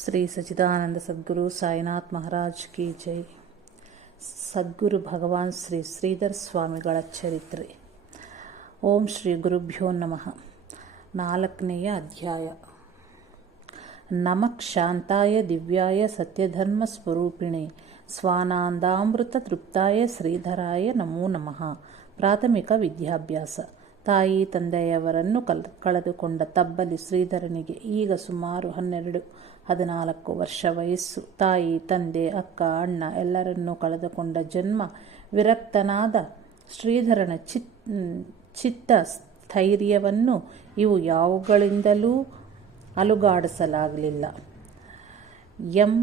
ಶ್ರೀ ಸಚ್ಚಿದಾನಂದ ಸದ್ಗುರು ಸಾಯಿನಾಥ್ ಮಹಾರಾಜ್ ಕಿ ಜೈ. ಸದ್ಗುರು ಭಗವಾನ್ ಶ್ರೀ ಶ್ರೀಧರ್ ಸ್ವಾಮಿಗಳ ಚರಿತ್ರೆ. ಓಂ ಶ್ರೀ ಗುರುಭ್ಯೋ ನಮಃ. 4ನೇ ಅಧ್ಯಾಯ. ನಮಃ ಶಾಂತಾಯ ದಿವ್ಯಾಯ ಸತ್ಯಧರ್ಮ ಸ್ವರೂಪಿಣೆ ಸ್ವಾನಂದಾಮೃತ ತೃಪ್ತಾಯ ಶ್ರೀಧರಾಯ ನಮೋ ನಮಃ. ಪ್ರಾಥಮಿಕ ವಿದ್ಯಾಭ್ಯಾಸ. ತಾಯಿ ತಂದೆಯವರನ್ನು ಕಳೆದುಕೊಂಡ ತಬ್ಬಲಿ ಶ್ರೀಧರನಿಗೆ ಈಗ ಸುಮಾರು 12-14 ವರ್ಷ ವಯಸ್ಸು. ತಾಯಿ ತಂದೆ ಅಕ್ಕ ಅಣ್ಣ ಎಲ್ಲರನ್ನೂ ಕಳೆದುಕೊಂಡ ಜನ್ಮ ವಿರಕ್ತನಾದ ಶ್ರೀಧರನ ಚಿತ್ತ ಸ್ಥೈರ್ಯವನ್ನು ಇವು ಯಾವುಗಳಿಂದಲೂ ಅಲುಗಾಡಿಸಲಾಗಲಿಲ್ಲ. ಯಂ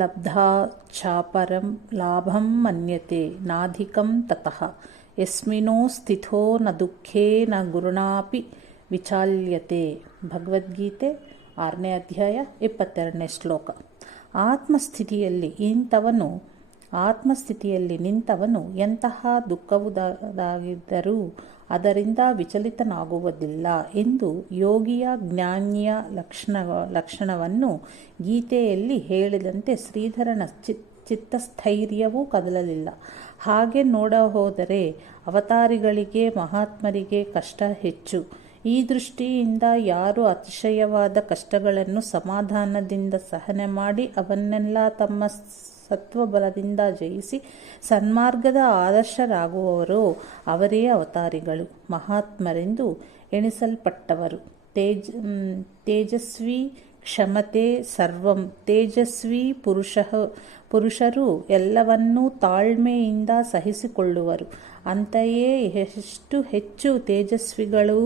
ಲಬ್ಧಾ ಚಾಪರಂ ಲಾಭಂ ಮನ್ಯತೆ ನಾಧಿಕಂ ತತಃ ಯಸ್ಮಿನೋ ಸ್ಥಿತೋ ನ ದುಃಖೇ ನ ಗುರುಣಾಪಿ ವಿಚಾಲ್ಯತೆ. ಭಗವದ್ಗೀತೆ 6ನೇ ಅಧ್ಯಾಯ 22ನೇ ಶ್ಲೋಕ. ಆತ್ಮಸ್ಥಿತಿಯಲ್ಲಿ ನಿಂತವನು ಎಂತಹ ದುಃಖವುದಾಗಿದ್ದರೂ ಅದರಿಂದ ವಿಚಲಿತನಾಗುವುದಿಲ್ಲ ಎಂದು ಯೋಗಿಯ ಜ್ಞಾನಿಯ ಲಕ್ಷಣವನ್ನು ಗೀತೆಯಲ್ಲಿ ಹೇಳಿದಂತೆ ಶ್ರೀಧರನ ಚಿತ್ತಸ್ಥೈರ್ಯವೂ ಕದಲಲಿಲ್ಲ. ಹಾಗೆ ನೋಡಹೋದರೆ ಅವತಾರಿಗಳಿಗೆ ಮಹಾತ್ಮರಿಗೆ ಕಷ್ಟ ಹೆಚ್ಚು. ಈ ದೃಷ್ಟಿಯಿಂದ ಯಾರು ಅತಿಶಯವಾದ ಕಷ್ಟಗಳನ್ನು ಸಮಾಧಾನದಿಂದ ಸಹನೆ ಮಾಡಿ ಅವನ್ನೆಲ್ಲ ತಮ್ಮ ಸತ್ವಬಲದಿಂದ ಜಯಿಸಿ ಸನ್ಮಾರ್ಗದ ಆದರ್ಶರಾಗುವವರೋ ಅವರೇ ಅವತಾರಿಗಳು, ಮಹಾತ್ಮರೆಂದು ಎಣಿಸಲ್ಪಟ್ಟವರು. ತೇಜಸ್ವಿ ಕ್ಷಮತೆ ಸರ್ವಂ. ತೇಜಸ್ವಿ ಪುರುಷರು ಎಲ್ಲವನ್ನೂ ತಾಳ್ಮೆಯಿಂದ ಸಹಿಸಿಕೊಳ್ಳುವರು. ಅಂತೆಯೇ ಎಷ್ಟು ಹೆಚ್ಚು ತೇಜಸ್ವಿಗಳೂ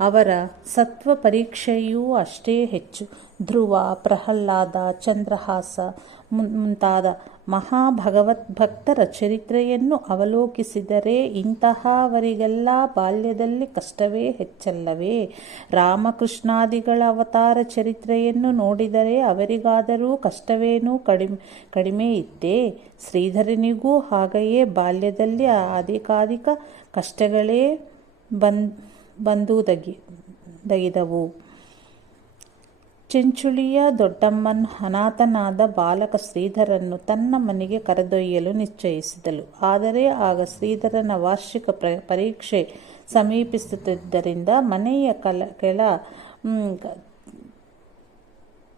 ಅವರ ಸತ್ವ ಪರೀಕ್ಷೆಯೂ ಅಷ್ಟೇ ಹೆಚ್ಚು. ಧ್ರುವ, ಪ್ರಹ್ಲಾದ, ಚಂದ್ರಹಾಸ ಮುಂತಾದ ಮಹಾಭಗವದ್ಭಕ್ತರ ಚರಿತ್ರೆಯನ್ನು ಅವಲೋಕಿಸಿದರೆ ಇಂತಹವರಿಗೆಲ್ಲ ಬಾಲ್ಯದಲ್ಲಿ ಕಷ್ಟವೇ ಹೆಚ್ಚಲ್ಲವೇ? ರಾಮಕೃಷ್ಣಾದಿಗಳ ಅವತಾರ ಚರಿತ್ರೆಯನ್ನು ನೋಡಿದರೆ ಅವರಿಗಾದರೂ ಕಷ್ಟವೇನೂ ಕಡಿಮೆ ಇತ್ತೇ? ಶ್ರೀಧರನಿಗೂ ಹಾಗೆಯೇ ಬಾಲ್ಯದಲ್ಲಿ ಅಧಿಕಾಧಿಕ ಕಷ್ಟಗಳೇ ಬಂದುದಗಿದವು. ಚೆಂಚುಳಿಯ ದೊಡ್ಡಮ್ಮನ್ ಅನಾಥನಾದ ಬಾಲಕ ಶ್ರೀಧರನ್ನು ತನ್ನ ಮನೆಗೆ ಕರೆದೊಯ್ಯಲು ನಿಶ್ಚಯಿಸಿದಳು. ಆದರೆ ಆಗ ಶ್ರೀಧರನ ವಾರ್ಷಿಕ ಪರೀಕ್ಷೆ ಸಮೀಪಿಸುತ್ತಿದ್ದರಿಂದ ಮನೆಯ ಕೆಲ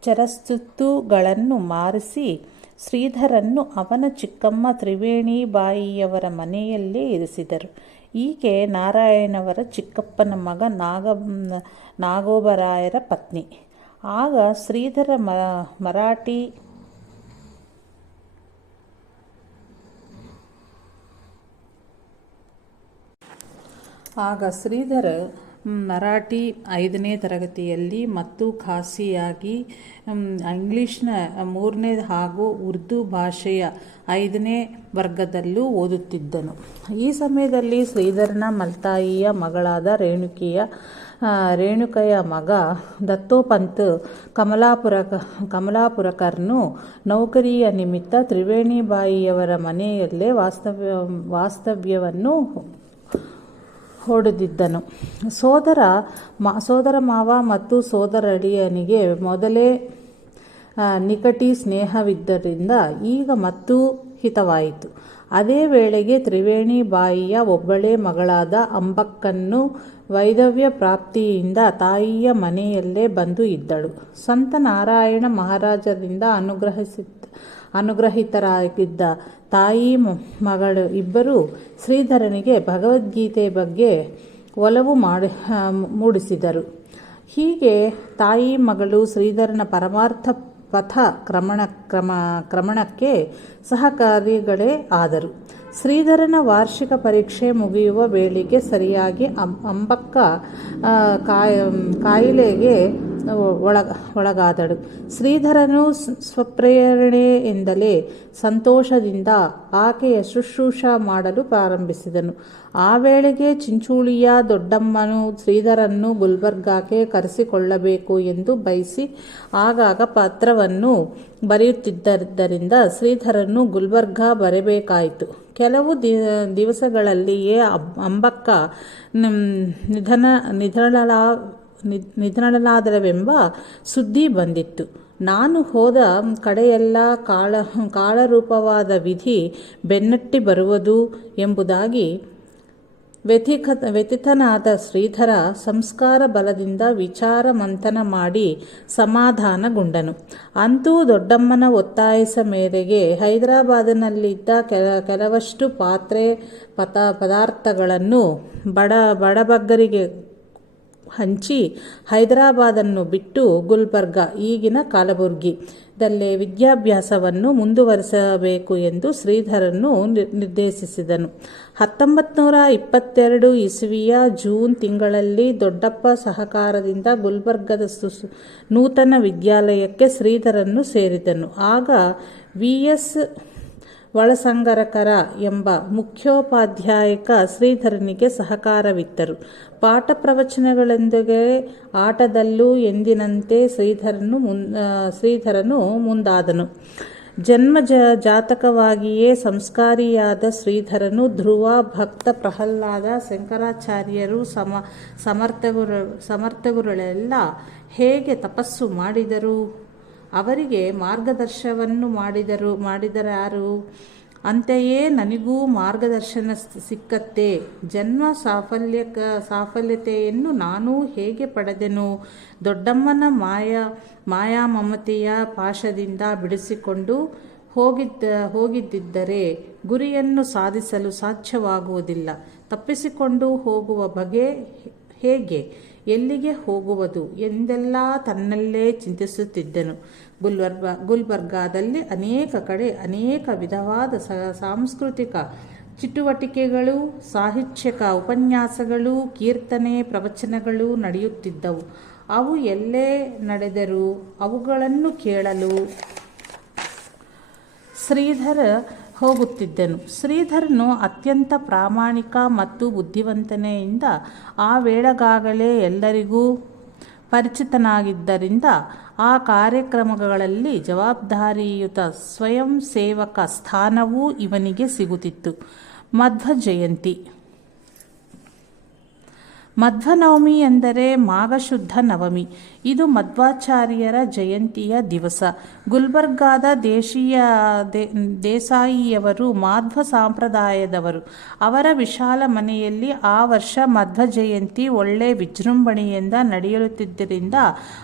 ಚರಸ್ತುಗಳನ್ನು ಮಾರಿಸಿ ಶ್ರೀಧರನ್ನು ಅವನ ಚಿಕ್ಕಮ್ಮ ತ್ರಿವೇಣಿಬಾಯಿಯವರ ಮನೆಯಲ್ಲೇ ಇರಿಸಿದರು. ಈಕೆ ನಾರಾಯಣವರ ಚಿಕ್ಕಪ್ಪನ ಮಗ ನಾಗೋಬರಾಯರ ಪತ್ನಿ. ಆಗ ಶ್ರೀಧರ ಮರಾಠಿ ಮರಾಠಿ 5ನೇ ತರಗತಿಯಲ್ಲಿ ಮತ್ತು ಖಾಸಿಯಾಗಿ ಇಂಗ್ಲಿಷ್ನ 3ನೇ ಹಾಗೂ ಉರ್ದು ಭಾಷೆಯ 5ನೇ ವರ್ಗದಲ್ಲೂ ಓದುತ್ತಿದ್ದನು. ಈ ಸಮಯದಲ್ಲಿ ಶ್ರೀಧರನ ಮಲ್ತಾಯಿಯ ಮಗಳಾದ ರೇಣುಕೆಯ ಮಗ ದತ್ತೋಪಂತ್ ಕಮಲಾಪುರಕರ್ನು ನೌಕರಿಯ ನಿಮಿತ್ತ ತ್ರಿವೇಣಿಬಾಯಿಯವರ ಮನೆಯಲ್ಲೇ ವಾಸ್ತವ್ಯವನ್ನು ಹೂಡಿದ್ದನು. ಸೋದರ ಮಾವ ಮತ್ತು ಸೋದರಳಿಯನಿಗೆ ಮೊದಲೇ ನಿಕಟಿ ಸ್ನೇಹವಿದ್ದರಿಂದ ಈಗ ಮತ್ತೂ ಹಿತವಾಯಿತು. ಅದೇ ವೇಳೆಗೆ ತ್ರಿವೇಣಿಬಾಯಿಯ ಒಬ್ಬಳೇ ಮಗಳಾದ ಅಂಬಕ್ಕನ್ನು ವೈದವ್ಯ ಪ್ರಾಪ್ತಿಯಿಂದ ತಾಯಿಯ ಮನೆಯಲ್ಲೇ ಬಂದು ಇದ್ದಳು. ಸಂತ ನಾರಾಯಣ ಮಹಾರಾಜರಿಂದ ಅನುಗ್ರಹಿತರಾಗಿದ್ದ ತಾಯಿ ಮಗಳು ಇಬ್ಬರು ಶ್ರೀಧರನಿಗೆ ಭಗವದ್ಗೀತೆ ಬಗ್ಗೆ ಒಲವು ಮೂಡಿಸಿದರು. ಹೀಗೆ ತಾಯಿ ಮಗಳು ಶ್ರೀಧರನ ಪರಮಾರ್ಥ ಪಥ ಕ್ರಮಣಕ್ಕೆ ಸಹಕಾರಿಗಳೇ ಆದರು. ಶ್ರೀಧರನ ವಾರ್ಷಿಕ ಪರೀಕ್ಷೆ ಮುಗಿಯುವ ವೇಳೆಗೆ ಸರಿಯಾಗಿ ಅಂಬಕ್ಕ ಕಾಯಿಲೆಗೆ ಒಳಗಾದಳು. ಶ್ರೀಧರನು ಸ್ವಪ್ರೇರಣೆಯಿಂದಲೇ ಸಂತೋಷದಿಂದ ಆಕೆಯ ಶುಶ್ರೂಷ ಮಾಡಲು ಪ್ರಾರಂಭಿಸಿದನು. ಆ ವೇಳೆಗೆ ಚಿಂಚೋಳಿಯ ದೊಡ್ಡಮ್ಮನು ಶ್ರೀಧರನ್ನು ಗುಲ್ಬರ್ಗಾಕ್ಕೆ ಕರೆಸಿಕೊಳ್ಳಬೇಕು ಎಂದು ಬಯಸಿ ಆಗಾಗ ಪತ್ರವನ್ನು ಬರೆಯುತ್ತಿದ್ದರಿಂದ ಶ್ರೀಧರನು ಗುಲ್ಬರ್ಗಾ ಬರಬೇಕಾಯಿತು. ಕೆಲವು ದಿವಸಗಳಲ್ಲಿಯೇ ಅಂಬಕ್ಕ ನಿಧನರಾದರೆಂಬ ಸುದ್ದಿ ಬಂದಿತ್ತು. ನಾನು ಹೋದ ಕಡೆಯೆಲ್ಲ ಕಾಳರೂಪವಾದ ವಿಧಿ ಬೆನ್ನಟ್ಟಿ ಬರುವುದು ಎಂಬುದಾಗಿ ವ್ಯಥಿತನಾದ ಶ್ರೀಧರ ಸಂಸ್ಕಾರ ಬಲದಿಂದ ವಿಚಾರ ಮಂಥನ ಮಾಡಿ ಸಮಾಧಾನಗೊಂಡನು. ಅಂತೂ ದೊಡ್ಡಮ್ಮನ ಒತ್ತಾಯಿಸ ಮೇರೆಗೆ ಹೈದರಾಬಾದಿನಲ್ಲಿದ್ದ ಕೆಲವಷ್ಟು ಪದಾರ್ಥಗಳನ್ನು ಬಡಬಗ್ಗರಿಗೆ ಹಂಚಿ ಹೈದರಾಬಾದನ್ನು ಬಿಟ್ಟು ಗುಲ್ಬರ್ಗ, ಈಗಿನ ಕಲಬುರ್ಗಿ ದಲ್ಲೇ ವಿದ್ಯಾಭ್ಯಾಸವನ್ನು ಮುಂದುವರಿಸಬೇಕು ಎಂದು ಶ್ರೀಧರನ್ನು ನಿರ್ದೇಶಿಸಿದನು. 1922 ಇಸವಿಯ ಜೂನ್ ತಿಂಗಳಲ್ಲಿ ದೊಡ್ಡಪ್ಪ ಸಹಕಾರದಿಂದ ಗುಲ್ಬರ್ಗದ ನೂತನ ವಿದ್ಯಾಲಯಕ್ಕೆ ಶ್ರೀಧರನ್ನು ಸೇರಿದನು. ಆಗ ವಿ.ಎಸ್. ಒಳಸಂಗರಕರ ಎಂಬ ಮುಖ್ಯೋಪಾಧ್ಯಾಯಕ ಶ್ರೀಧರನಿಗೆ ಸಹಕಾರವಿತ್ತರು. ಪಾಠ ಪ್ರವಚನಗಳೊಂದಿಗೆ ಆಟದಲ್ಲೂ ಎಂದಿನಂತೆ ಶ್ರೀಧರನು ಮುಂದಾದನು. ಜನ್ಮ ಜಾತಕವಾಗಿಯೇ ಸಂಸ್ಕಾರಿಯಾದ ಶ್ರೀಧರನು ಧ್ರುವ, ಭಕ್ತ ಪ್ರಹ್ಲಾದ, ಶಂಕರಾಚಾರ್ಯರು ಸಮರ್ಥಗುಗಳೆಲ್ಲ ಹೇಗೆ ತಪಸ್ಸು ಮಾಡಿದರು, ಅವರಿಗೆ ಮಾರ್ಗದರ್ಶನವನ್ನು ಮಾಡಿದರಾರು? ಅಂತೆಯೇ ನನಗೂ ಮಾರ್ಗದರ್ಶನ ಸಿಕ್ಕತ್ತೆ. ಜನ್ಮ ಸಾಫಲ್ಯತೆಯನ್ನು ನಾನು ಹೇಗೆ ಪಡೆದೆನು? ದೊಡ್ಡಮ್ಮನ ಮಾಯಾಮಮತೆಯ ಪಾಶದಿಂದ ಬಿಡಿಸಿಕೊಂಡು ಹೋಗಿದ್ದರೆ ಗುರಿಯನ್ನು ಸಾಧಿಸಲು ಸಾಧ್ಯವಾಗುವುದಿಲ್ಲ. ತಪ್ಪಿಸಿಕೊಂಡು ಹೋಗುವ ಬಗೆ ಹೇಗೆ, ಎಲ್ಲಿಗೆ ಹೋಗುವುದು ಎಂದೆಲ್ಲ ತನ್ನಲ್ಲೇ ಚಿಂತಿಸುತ್ತಿದ್ದನು. ಗುಲ್ಬರ್ಗಾದಲ್ಲಿ ಅನೇಕ ಕಡೆ ಅನೇಕ ವಿಧವಾದ ಸಾಂಸ್ಕೃತಿಕ ಚಟುವಟಿಕೆಗಳು, ಸಾಹಿತ್ಯಿಕ ಉಪನ್ಯಾಸಗಳು, ಕೀರ್ತನೆ ಪ್ರವಚನಗಳು ನಡೆಯುತ್ತಿದ್ದವು. ಅವು ಎಲ್ಲೇ ನಡೆದರೂ ಅವುಗಳನ್ನು ಕೇಳಲು ಶ್ರೀಧರ ಹೋಗುತ್ತಿದ್ದನು. ಶ್ರೀಧರನು ಅತ್ಯಂತ ಪ್ರಾಮಾಣಿಕ ಮತ್ತು ಬುದ್ಧಿವಂತನೆಯಿಂದ ಆ ವೇಳೆಗಾಗಲೇ ಎಲ್ಲರಿಗೂ ಪರಿಚಿತನಾಗಿದ್ದರಿಂದ ಆ ಕಾರ್ಯಕ್ರಮಗಳಲ್ಲಿ ಜವಾಬ್ದಾರಿಯುತ ಸ್ವಯಂ ಸೇವಕ ಸ್ಥಾನವೂ ಇವನಿಗೆ ಸಿಗುತ್ತಿತ್ತು. ಮಧ್ವ ಜಯಂತಿ. ಮಧ್ವನವಮಿ ಎಂದರೆ ಮಾಘಶುದ್ಧ ನವಮಿ. ಇದು ಮಧ್ವಾಚಾರ್ಯರ ಜಯಂತಿಯ ದಿವಸ. ಗುಲ್ಬರ್ಗಾದ ದೇಸಾಯಿಯವರು ಮಾಧ್ವ ಸಂಪ್ರದಾಯದವರು. ಅವರ ವಿಶಾಲ ಮನೆಯಲ್ಲಿ ಆ ವರ್ಷ ಮಧ್ವ ಜಯಂತಿ ಒಳ್ಳೆ ವಿಜೃಂಭಣೆಯಿಂದ ನಡೆಯುತ್ತಿದ್ದರಿಂದ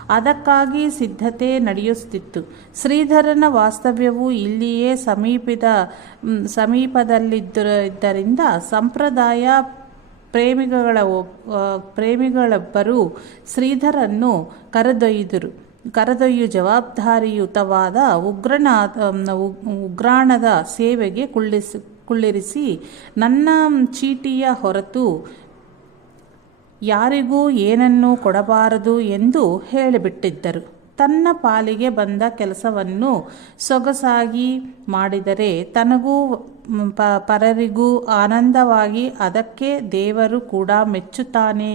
ಅದಕ್ಕಾಗಿ ಸಿದ್ಧತೆ ನಡೆಯುತ್ತಿತ್ತು. ಶ್ರೀಧರನ ವಾಸ್ತವ್ಯವು ಇಲ್ಲಿಯೇ ಸಮೀಪದಲ್ಲಿದ್ದರಿಂದ ಸಂಪ್ರದಾಯ ಪ್ರೇಮಿಗಳೊಬ್ಬರು ಶ್ರೀಧರನ್ನು ಕರೆದೊಯ್ಯು ಜವಾಬ್ದಾರಿಯುತವಾದ ಉಗ್ರಾಣದ ಸೇವೆಗೆ ಕುಳ್ಳಿರಿಸಿ ನನ್ನ ಚೀಟಿಯ ಹೊರತು ಯಾರಿಗೂ ಏನನ್ನೂ ಕೊಡಬಾರದು ಎಂದು ಹೇಳಿಬಿಟ್ಟಿದ್ದರು. ತನ್ನ ಪಾಲಿಗೆ ಬಂದ ಕೆಲಸವನ್ನು ಸೊಗಸಾಗಿ ಮಾಡಿದರೆ ತನಗೂ ಪರರಿಗೂ ಆನಂದವಾಗಿ ಅದಕ್ಕೆ ದೇವರು ಕೂಡ ಮೆಚ್ಚುತ್ತಾನೆ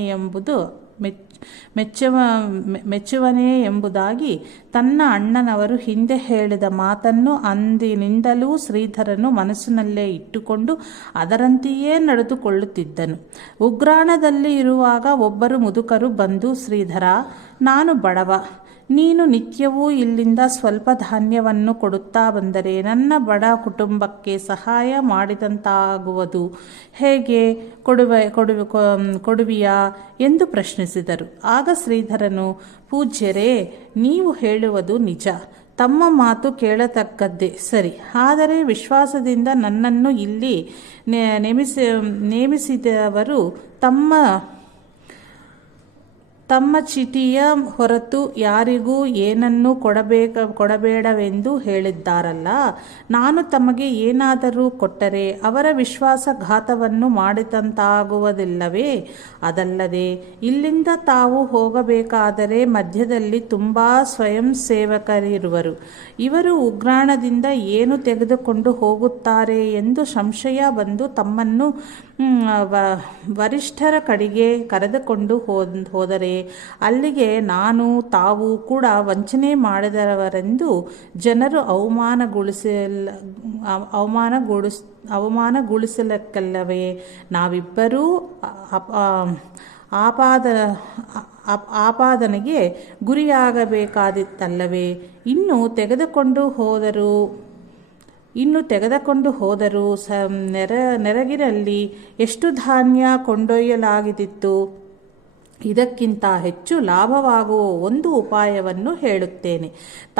ಮೆಚ್ಚುವನೇ ಎಂಬುದಾಗಿ ತನ್ನ ಅಣ್ಣನವರು ಹಿಂದೆ ಹೇಳಿದ ಮಾತನ್ನು ಅಂದಿನಿಂದಲೂ ಶ್ರೀಧರನು ಮನಸ್ಸಿನಲ್ಲೇ ಇಟ್ಟುಕೊಂಡು ಅದರಂತೆಯೇ ನಡೆದುಕೊಳ್ಳುತ್ತಿದ್ದನು. ಉಗ್ರಾಣದಲ್ಲಿ ಇರುವಾಗ ಒಬ್ಬರು ಮುದುಕರು ಬಂದು, ಶ್ರೀಧರ, ನಾನು ಬಡವ, ನೀನು ನಿತ್ಯವೂ ಇಲ್ಲಿಂದ ಸ್ವಲ್ಪ ಧಾನ್ಯವನ್ನು ಕೊಡುತ್ತಾ ಬಂದರೆ ನನ್ನ ಬಡ ಕುಟುಂಬಕ್ಕೆ ಸಹಾಯ ಮಾಡಿದಂತಾಗುವುದು. ಹೇಗೆ ಕೊಡುವಿಯಾ ಎಂದು ಪ್ರಶ್ನಿಸಿದರು. ಆಗ ಶ್ರೀಧರನು, ಪೂಜ್ಯರೇ, ನೀವು ಹೇಳುವುದು ನಿಜ. ತಮ್ಮ ಮಾತು ಕೇಳತಕ್ಕದ್ದೇ ಸರಿ. ಆದರೆ ವಿಶ್ವಾಸದಿಂದ ನನ್ನನ್ನು ಇಲ್ಲಿ ನೇಮಿಸಿದವರು ತಮ್ಮ ಚೀಟಿಯ ಹೊರತು ಯಾರಿಗೂ ಏನನ್ನೂ ಕೊಡಬೇಡವೆಂದು ಹೇಳಿದ್ದಾರಲ್ಲ. ನಾನು ತಮಗೆ ಏನಾದರೂ ಕೊಟ್ಟರೆ ಅವರ ವಿಶ್ವಾಸಘಾತವನ್ನು ಮಾಡಿದಂತಾಗುವುದಿಲ್ಲವೇ? ಅದಲ್ಲದೆ ಇಲ್ಲಿಂದ ತಾವು ಹೋಗಬೇಕಾದರೆ ಮಧ್ಯದಲ್ಲಿ ತುಂಬ ಸ್ವಯಂ ಸೇವಕರಿರುವರು. ಇವರು ಉಗ್ರಾಣದಿಂದ ಏನು ತೆಗೆದುಕೊಂಡು ಹೋಗುತ್ತಾರೆ ಎಂದು ಸಂಶಯ ಬಂದು ತಮ್ಮನ್ನು ವರಿಷ್ಠರ ಕಡೆಗೆ ಕರೆದುಕೊಂಡು ಹೋದರೆ ಅಲ್ಲಿಗೆ ತಾವು ಕೂಡ ವಂಚನೆ ಮಾಡಿದವರೆಂದು ಜನರು ಅವಮಾನಗೊಳಿಸಲಿಕ್ಕಲ್ಲವೇ? ನಾವಿಬ್ಬರೂ ಆಪಾದನೆಗೆ ಗುರಿಯಾಗಬೇಕಾದಿತ್ತಲ್ಲವೇ? ಇನ್ನು ತೆಗೆದುಕೊಂಡು ಹೋದರೂ ನೆರಗಿನಲ್ಲಿ ಎಷ್ಟು ಧಾನ್ಯ ಕೊಂಡೊಯ್ಯಲಾಗಿದ್ದಿತ್ತು. ಇದಕ್ಕಿಂತ ಹೆಚ್ಚು ಲಾಭವಾಗುವ ಒಂದು ಉಪಾಯವನ್ನು ಹೇಳುತ್ತೇನೆ.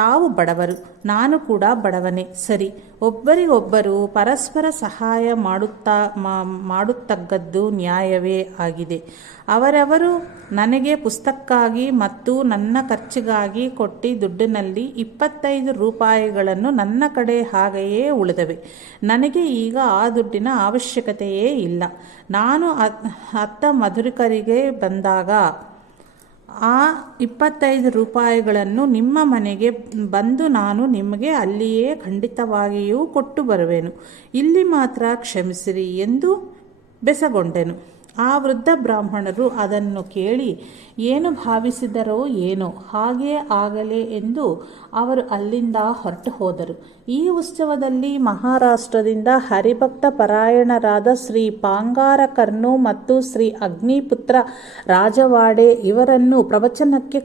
ತಾವು ಬಡವರು, ನಾನು ಕೂಡ ಬಡವನೇ, ಸರಿ. ಒಬ್ಬರಿಗೊಬ್ಬರು ಪರಸ್ಪರ ಸಹಾಯ ಮಾಡುತ್ತಕ್ಕದ್ದು ನ್ಯಾಯವೇ ಆಗಿದೆ. ಅವರವರು ನನಗೆ ಪುಸ್ತಕಕ್ಕಾಗಿ ಮತ್ತು ನನ್ನ ಖರ್ಚಿಗಾಗಿ ಕೊಟ್ಟ ದುಡ್ಡಿನಲ್ಲಿ 25 ರೂಪಾಯಿಗಳನ್ನು ನನ್ನ ಕಡೆ ಹಾಗೆಯೇ ಉಳಿದವೆ. ನನಗೆ ಈಗ ಆ ದುಡ್ಡಿನ ಅವಶ್ಯಕತೆಯೇ ಇಲ್ಲ. ನಾನು ಅತ್ತ ಮಧುರಿಕರಿಗೆ ಬಂದಾಗ ಆ 25 ರೂಪಾಯಿಗಳನ್ನು ನಿಮ್ಮ ಮನೆಗೆ ಬಂದು ನಾನು ನಿಮಗೆ ಅಲ್ಲಿಯೇ ಖಂಡಿತವಾಗಿಯೂ ಕೊಟ್ಟು ಬರುವೆನು. ಇಲ್ಲಿ ಮಾತ್ರ ಕ್ಷಮಿಸಿರಿ ಎಂದು ಬೆಸಗೊಂಡೆನು. ಆ ವೃದ್ಧ ಬ್ರಾಹ್ಮಣರು ಅದನ್ನು ಕೇಳಿ ಏನು ಭಾವಿಸಿದರೋ ಏನೋ, ಹಾಗೇ ಆಗಲಿ ಎಂದು ಅವರು ಅಲ್ಲಿಂದ ಹೊರಟು ಹೋದರು. ಈ ಉತ್ಸವದಲ್ಲಿ ಮಹಾರಾಷ್ಟ್ರದಿಂದ ಹರಿಭಕ್ತ ಪರಾಯಣರಾದ ಶ್ರೀ ಪಾಂಗಾರಕರ್ನು ಮತ್ತು ಶ್ರೀ ಅಗ್ನಿಪುತ್ರ ರಾಜವಾಡೆ ಇವರನ್ನು ಪ್ರವಚನಕ್ಕೆ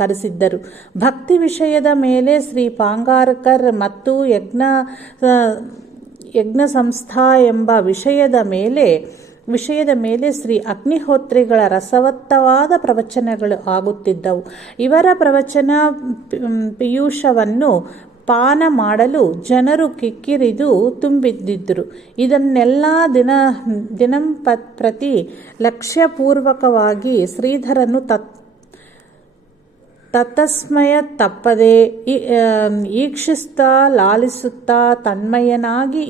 ಕರೆಸಿದ್ದರು. ಭಕ್ತಿ ವಿಷಯದ ಮೇಲೆ ಶ್ರೀ ಪಾಂಗಾರಕರ್ ಮತ್ತು ಯಜ್ಞ ಸಂಸ್ಥಾ ಎಂಬ ವಿಷಯದ ಮೇಲೆ ಶ್ರೀ ಅಗ್ನಿಹೋತ್ರಿಗಳ ರಸವತ್ತವಾದ ಪ್ರವಚನಗಳು ಆಗುತ್ತಿದ್ದವು. ಇವರ ಪ್ರವಚನ ಪಿಯೂಷವನ್ನು ಪಾನ ಮಾಡಲು ಜನರು ಕಿಕ್ಕಿರಿದು ತುಂಬಿದ್ದರು. ಇದನ್ನೆಲ್ಲ ದಿನಂಪ್ರತಿ ಲಕ್ಷ್ಯಪೂರ್ವಕವಾಗಿ ಶ್ರೀಧರನು ತತ್ಸಮಯ ತಪ್ಪದೆ ಈಕ್ಷಿಸ್ತಾ ಲಾಲಿಸುತ್ತಾ ತನ್ಮಯನಾಗಿ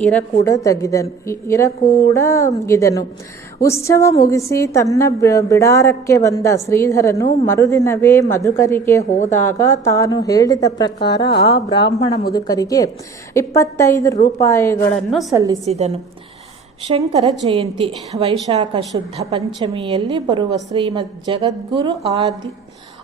ಇರಕೂಡಗಿದನು. ಉತ್ಸವ ಮುಗಿಸಿ ತನ್ನ ಬಿಡಾರಕ್ಕೆ ಬಂದ ಶ್ರೀಧರನು ಮರುದಿನವೇ ಮಧುಕರಿಗೆ ಹೋದಾಗ ತಾನು ಹೇಳಿದ ಪ್ರಕಾರ ಆ ಬ್ರಾಹ್ಮಣ ಮುದುಕರಿಗೆ 25 ರೂಪಾಯಿಗಳನ್ನು ಸಲ್ಲಿಸಿದನು. ಶಂಕರ ಜಯಂತಿ ವೈಶಾಖ ಶುದ್ಧ ಪಂಚಮಿಯಲ್ಲಿ ಬರುವ ಶ್ರೀಮದ್ ಜಗದ್ಗುರು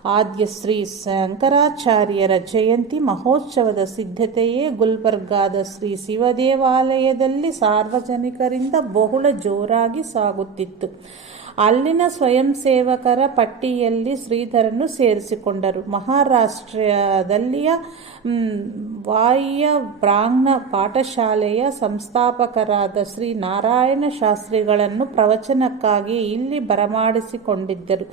ಆದ್ಯ ಶ್ರೀ ಶಂಕರಾಚಾರ್ಯರ ಜಯಂತಿ ಮಹೋತ್ಸವದ ಸಿದ್ಧತೆಯೇ ಗುಲ್ಬರ್ಗಾದ ಶ್ರೀ ಶಿವ ದೇವಾಲಯದಲ್ಲಿ ಸಾರ್ವಜನಿಕರಿಂದ ಬಹುಳ ಜೋರಾಗಿ ಸಾಗುತ್ತಿತ್ತು. ಅಲ್ಲಿನ ಸ್ವಯಂ ಸೇವಕರ ಪಟ್ಟಿಯಲ್ಲಿ ಶ್ರೀಧರನ್ನು ಸೇರಿಸಿಕೊಂಡರು. ಮಹಾರಾಷ್ಟ್ರದಲ್ಲಿಯ ವಾಯ್ಯ ಬ್ರಾಹ್ಮಣ ಪಾಠಶಾಲೆಯ ಸಂಸ್ಥಾಪಕರಾದ ಶ್ರೀ ನಾರಾಯಣ ಶಾಸ್ತ್ರಿಗಳನ್ನು ಪ್ರವಚನಕ್ಕಾಗಿ ಇಲ್ಲಿ ಬರಮಾಡಿಸಿಕೊಂಡಿದ್ದರು.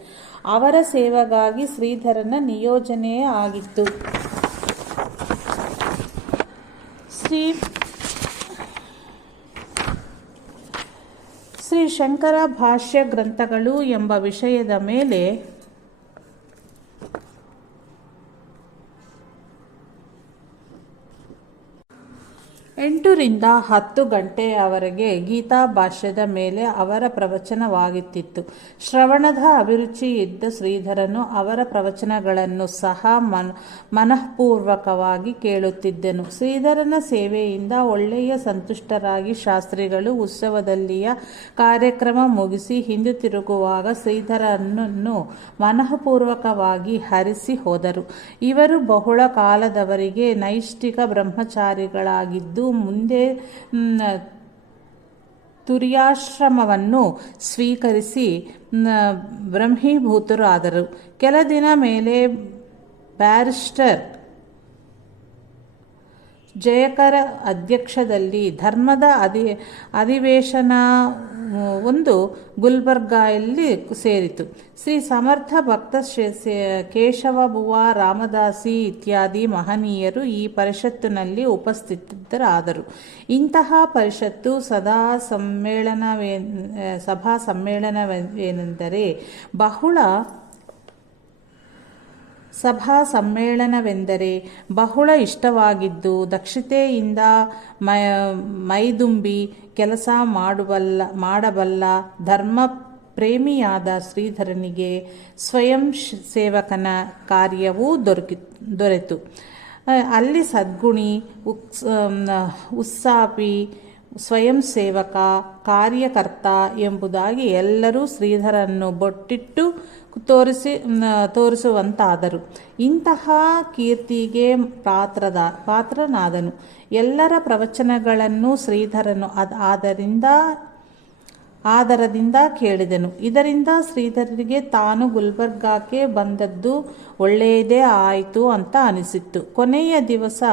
ಅವರ ಸೇವೆಗಾಗಿ ಶ್ರೀಧರನ ನಿಯೋಜನೆ ಆಗಿತ್ತು. ಶ್ರೀ ಶಂಕರ ಭಾಷ್ಯ ಗ್ರಂಥಗಳು ಎಂಬ ವಿಷಯದ ಮೇಲೆ 8 ರಿಂದ 10 ಗಂಟೆಯವರೆಗೆ ಗೀತಾ ಭಾಷ್ಯದ ಮೇಲೆ ಅವರ ಪ್ರವಚನವಾಗುತ್ತಿತ್ತು. ಶ್ರವಣದ ಅಭಿರುಚಿ ಇದ್ದ ಶ್ರೀಧರನು ಅವರ ಪ್ರವಚನಗಳನ್ನು ಸಹ ಮನಃಪೂರ್ವಕವಾಗಿ ಕೇಳುತ್ತಿದ್ದನು. ಶ್ರೀಧರನ ಸೇವೆಯಿಂದ ಒಳ್ಳೆಯ ಸಂತುಷ್ಟರಾಗಿ ಶಾಸ್ತ್ರಿಗಳು ಉತ್ಸವದಲ್ಲಿಯ ಕಾರ್ಯಕ್ರಮ ಮುಗಿಸಿ ಹಿಂದಿರುಗುವಾಗ ಶ್ರೀಧರನನ್ನು ಮನಃಪೂರ್ವಕವಾಗಿ ಹರಿಸಿ ಹೋದರು. ಇವರು ಬಹುಳ ಕಾಲದವರೆಗೆ ನೈಷ್ಠಿಕ ಬ್ರಹ್ಮಚಾರಿಗಳಾಗಿದ್ದು ಮುಂದೆ ತುರ್ಯಾಶ್ರಮವನ್ನು ಸ್ವೀಕರಿಸಿ ಬ್ರಹ್ಮೀಭೂತರಾದರು. ಕೆಲ ದಿನ ಮೇಲೆ ಬ್ಯಾರಿಸ್ಟರ್ ಜಯಕರ ಅಧ್ಯಕ್ಷದಲ್ಲಿ ಧರ್ಮದ ಅಧಿವೇಶನ ಒಂದು ಗುಲ್ಬರ್ಗಾಯಲ್ಲಿ ಸೇರಿತು. ಶ್ರೀ ಸಮರ್ಥ ಭಕ್ತ ಕೇಶವ ಬುವಾ ರಾಮದಾಸಿ ಇತ್ಯಾದಿ ಮಹನೀಯರು ಈ ಪರಿಷತ್ತಿನಲ್ಲಿ ಉಪಸ್ಥಿತರಾದರು. ಇಂತಹ ಪರಿಷತ್ತು ಸಭಾ ಸಮ್ಮೇಳನವೆಂದರೆ ಬಹಳ ಇಷ್ಟವಾಗಿದ್ದು ದಕ್ಷತೆಯಿಂದ ಮೈದುಂಬಿ ಕೆಲಸ ಮಾಡಬಲ್ಲ ಧರ್ಮ ಪ್ರೇಮಿಯಾದ ಶ್ರೀಧರನಿಗೆ ಸ್ವಯಂ ಸೇವಕನ ಕಾರ್ಯವೂ ದೊರೆತು. ಅಲ್ಲಿ ಸದ್ಗುಣಿ, ಉತ್ಸಾಪಿ, ಸ್ವಯಂ ಸೇವಕ, ಕಾರ್ಯಕರ್ತ ಎಂಬುದಾಗಿ ಎಲ್ಲರೂ ಶ್ರೀಧರನ್ನು ಬೊಟ್ಟಿಟ್ಟು ತೋರಿಸುವಂತಾದರು. ಇಂತಹ ಕೀರ್ತಿಗೆ ಪಾತ್ರನಾದನು. ಎಲ್ಲರ ಪ್ರವಚನಗಳನ್ನು ಶ್ರೀಧರನು ಆದರದಿಂದ ಕೇಳಿದನು. ಇದರಿಂದ ಶ್ರೀಧರನಿಗೆ ತಾನು ಗುಲ್ಬರ್ಗಾಕ್ಕೆ ಬಂದದ್ದು ಒಳ್ಳೆಯದೇ ಆಯಿತು ಅಂತ ಅನಿಸಿತ್ತು. ಕೊನೆಯ ದಿವಸ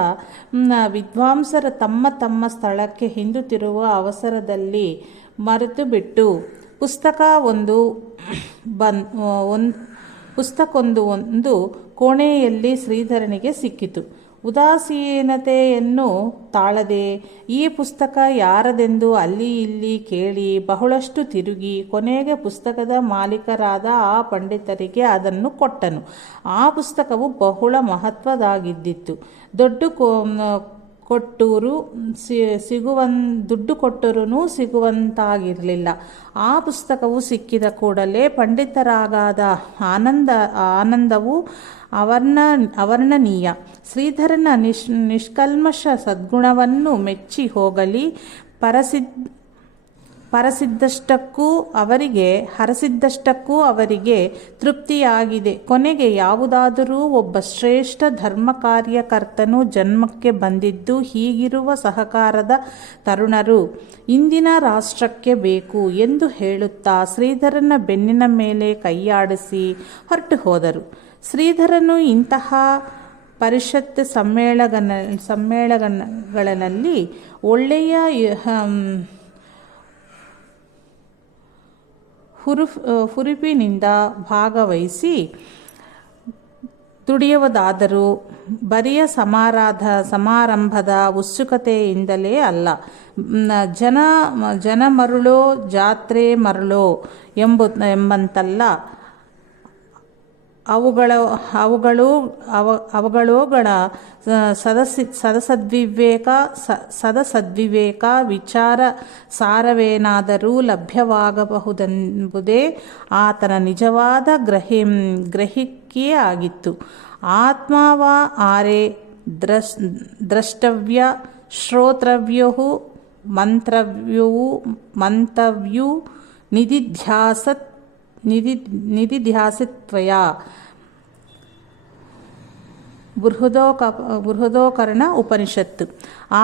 ವಿದ್ವಾಂಸರ ತಮ್ಮ ತಮ್ಮ ಸ್ಥಳಕ್ಕೆ ಹಿಂದುತ್ತಿರುವ ಅವಸರದಲ್ಲಿ ಮರೆತು ಬಿಟ್ಟು ಪುಸ್ತಕೊಂದು ಕೋಣೆಯಲ್ಲಿ ಶ್ರೀಧರನಿಗೆ ಸಿಕ್ಕಿತು. ಉದಾಸೀನತೆಯನ್ನು ತಾಳದೆ ಈ ಪುಸ್ತಕ ಯಾರದೆಂದು ಅಲ್ಲಿ ಇಲ್ಲಿ ಕೇಳಿ ಬಹಳಷ್ಟು ತಿರುಗಿ ಕೊನೆಗೆ ಪುಸ್ತಕದ ಮಾಲೀಕರಾದ ಆ ಪಂಡಿತರಿಗೆ ಅದನ್ನು ಕೊಟ್ಟನು. ಆ ಪುಸ್ತಕವು ಬಹಳ ಮಹತ್ವದಾಗಿದ್ದಿತ್ತು. ದುಡ್ಡು ಕೊಟ್ಟರೂ ಸಿಗುವಂತಾಗಿರಲಿಲ್ಲ. ಆ ಪುಸ್ತಕವು ಸಿಕ್ಕಿದ ಕೂಡಲೇ ಪಂಡಿತರಾಗಾದ ಆನಂದವು ಅವರ್ಣನೀಯ. ಶ್ರೀಧರನ ನಿಷ್ಕಲ್ಮಶ ಸದ್ಗುಣವನ್ನು ಮೆಚ್ಚಿ ಹೋಗಲಿ ಹರಸಿದ್ದಷ್ಟಕ್ಕೂ ಅವರಿಗೆ ತೃಪ್ತಿಯಾಗಿದೆ. ಕೊನೆಗೆ ಯಾವುದಾದರೂ ಒಬ್ಬ ಶ್ರೇಷ್ಠ ಧರ್ಮ ಕಾರ್ಯಕರ್ತನು ಜನ್ಮಕ್ಕೆ ಬಂದಿದ್ದು ಹೀಗಿರುವ ಸಹಕಾರದ ತರುಣರು ಇಂದಿನ ರಾಷ್ಟ್ರಕ್ಕೆ ಬೇಕು ಎಂದು ಹೇಳುತ್ತಾ ಶ್ರೀಧರನ ಬೆನ್ನಿನ ಮೇಲೆ ಕೈಯಾಡಿಸಿ ಹೊರಟು ಹೋದರು. ಶ್ರೀಧರನು ಇಂತಹ ಪರಿಷತ್ ಸಮ್ಮೇಳನಗಳಲ್ಲಿ ಒಳ್ಳೆಯ ಹುರುಪಿನಿಂದ ಭಾಗವಹಿಸಿ ದುಡಿಯುವುದಾದರೂ ಬರಿಯ ಸಮಾರಂಭದ ಉತ್ಸುಕತೆಯಿಂದಲೇ ಅಲ್ಲ. ಜನ ಮರುಳೋ ಜಾತ್ರೆ ಮರುಳೋ ಎಂಬಂತಲ್ಲ. ಅವುಗಳ ಸದಸದ್ವಿವೇಕ ವಿಚಾರ ಸಾರವೇನಾದರೂ ಲಭ್ಯವಾಗಬಹುದೆಂಬುದೇ ಆತನ ನಿಜವಾದ ಗ್ರಹಿಕೆಯೇ ಆಗಿತ್ತು. ಆತ್ಮವ ಆರೆ ದ್ರಷ್ಟವ್ಯ ಶ್ರೋತ್ರವ್ಯೋ ಮಂತವ್ಯೂ ನಿಧಿಧ್ಯಾಸಿತ್ವಯ ಬೃಹದೋಕರಣ ಉಪನಿಷತ್ತು.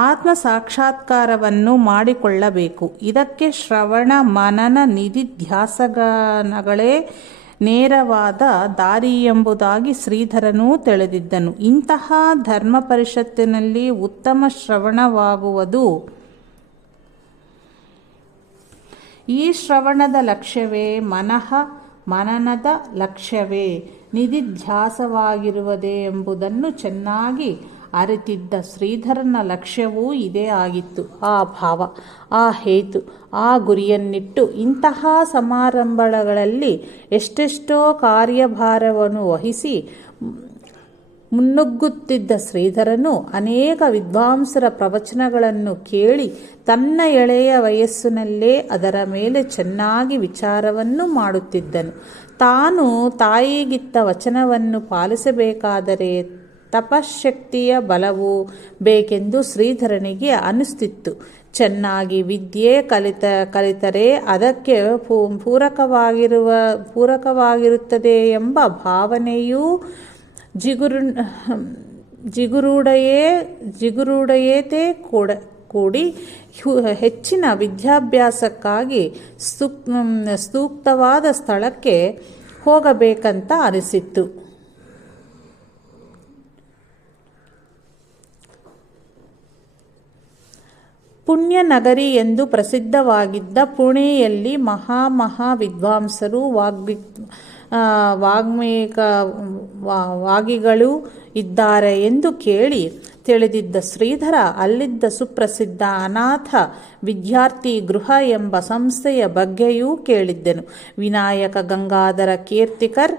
ಆತ್ಮ ಸಾಕ್ಷಾತ್ಕಾರವನ್ನು ಮಾಡಿಕೊಳ್ಳಬೇಕು. ಇದಕ್ಕೆ ಶ್ರವಣ ಮನನ ನಿಧಿಧ್ಯಾಸನಗಳೇ ನೇರವಾದ ದಾರಿಯೆಂಬುದಾಗಿ ಶ್ರೀಧರನೂ ತಿಳಿದಿದ್ದನು. ಇಂತಹ ಧರ್ಮ ಪರಿಷತ್ತಿನಲ್ಲಿ ಉತ್ತಮ ಶ್ರವಣವಾಗುವುದು. ಈ ಶ್ರವಣದ ಲಕ್ಷ್ಯವೇ ಮನನದ ಲಕ್ಷ್ಯವೇ ನಿಧಿಧ್ಯಾಸವಾಗಿರುವುದೇ ಎಂಬುದನ್ನು ಚೆನ್ನಾಗಿ ಅರಿತಿದ್ದ ಶ್ರೀಧರನ ಲಕ್ಷ್ಯವೂ ಇದೇ ಆಗಿತ್ತು. ಆ ಭಾವ, ಆ ಹೇತು, ಆ ಗುರಿಯನ್ನಿಟ್ಟು ಇಂತಹ ಸಮಾರಂಭಗಳಲ್ಲಿ ಎಷ್ಟೆಷ್ಟೋ ಕಾರ್ಯಭಾರವನ್ನು ವಹಿಸಿ ಮುನ್ನುಗ್ಗುತ್ತಿದ್ದ ಶ್ರೀಧರನು ಅನೇಕ ವಿದ್ವಾಂಸರ ಪ್ರವಚನಗಳನ್ನು ಕೇಳಿ ತನ್ನ ಎಳೆಯ ವಯಸ್ಸಿನಲ್ಲೇ ಅದರ ಮೇಲೆ ಚೆನ್ನಾಗಿ ವಿಚಾರವನ್ನು ಮಾಡುತ್ತಿದ್ದನು. ತಾನು ತಾಯಿಗಿತ್ತ ವಚನವನ್ನು ಪಾಲಿಸಬೇಕಾದರೆ ತಪಶಕ್ತಿಯ ಬಲವು ಬೇಕೆಂದು ಶ್ರೀಧರನಿಗೆ ಅನಿಸ್ತಿತ್ತು. ಚೆನ್ನಾಗಿ ವಿದ್ಯೆ ಕಲಿತರೆ ಅದಕ್ಕೆ ಪೂರಕವಾಗಿರುತ್ತದೆ ಎಂಬ ಭಾವನೆಯೂ ಜಿಗುರುಡೆಯೇ ಕೂಡಿ ಹೆಚ್ಚಿನ ವಿದ್ಯಾಭ್ಯಾಸಕ್ಕಾಗಿ ಸೂಕ್ತವಾದ ಸ್ಥಳಕ್ಕೆ ಹೋಗಬೇಕಂತ ಅನಿಸಿತ್ತು. ಪುಣ್ಯನಗರಿ ಎಂದು ಪ್ರಸಿದ್ಧವಾಗಿದ್ದ ಪುಣೆಯಲ್ಲಿ ಮಹಾ ವಿದ್ವಾಂಸರು ವಾಗ್ಮಿಗಳು ಇದ್ದಾರೆ ಎಂದು ಕೇಳಿ ತಿಳಿದಿದ್ದ ಶ್ರೀಧರ ಅಲ್ಲಿದ್ದ ಸುಪ್ರಸಿದ್ಧ ಅನಾಥ ವಿದ್ಯಾರ್ಥಿ ಗೃಹ ಎಂಬ ಸಂಸ್ಥೆಯ ಬಗ್ಗೆಯೂ ಕೇಳಿದ್ದನು. ವಿನಾಯಕ ಗಂಗಾಧರ ಕೀರ್ತಿಕರ್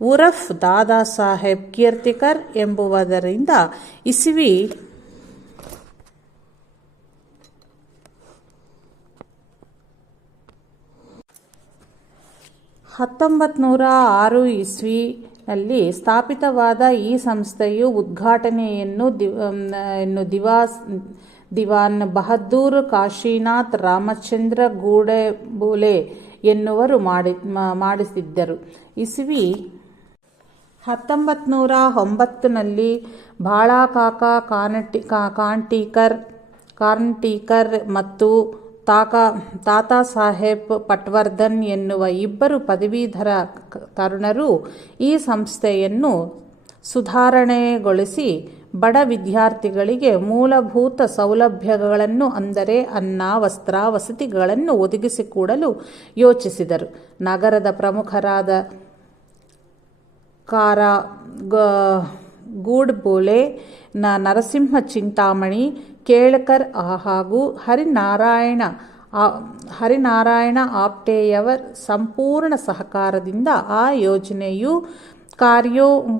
ಉರಫ್ ದಾದಾ ಸಾಹೇಬ್ ಕೀರ್ತಿಕರ್ ಎಂಬುವದರಿಂದ ಇಸವಿ 1906 ಇಸ್ವಿಯಲ್ಲಿ ಸ್ಥಾಪಿತವಾದ ಈ ಸಂಸ್ಥೆಯು ಉದ್ಘಾಟನೆಯನ್ನು ದಿವಾನ್ ಬಹದ್ದೂರ್ ಕಾಶಿನಾಥ್ ರಾಮಚಂದ್ರ ಗೂಡೆಬೂಲೆ ಎನ್ನುವರು ಮಾಡಿಸಿದ್ದರು. ಇಸ್ವಿ 1909ರಲ್ಲಿ ಬಾಳಾಕಾಕ ಕಾಂಟೀಕರ್ ಮತ್ತು ತಾತಾ ಸಾಹೇಬ್ ಪಟ್ವರ್ಧನ್ ಎನ್ನುವ ಇಬ್ಬರು ಪದವೀಧರ ತರುಣರು ಈ ಸಂಸ್ಥೆಯನ್ನು ಸುಧಾರಣೆಗೊಳಿಸಿ ಬಡ ವಿದ್ಯಾರ್ಥಿಗಳಿಗೆ ಮೂಲಭೂತ ಸೌಲಭ್ಯಗಳನ್ನು ಅಂದರೆ ಅನ್ನ, ವಸ್ತ್ರ, ವಸತಿಗಳನ್ನು ಒದಗಿಸಿಕೊಡಲು ಯೋಚಿಸಿದರು. ನಗರದ ಪ್ರಮುಖರಾದ ಗೂಡ್ಬೋಲೆ, ನರಸಿಂಹ ಚಿಂತಾಮಣಿ, ಕೇಳ್ಕರ್ ಹಾಗೂ ಹರಿನಾರಾಯಣ ಆಪ್ಟೆಯವರ ಸಂಪೂರ್ಣ ಸಹಕಾರದಿಂದ ಆ ಯೋಜನೆಯು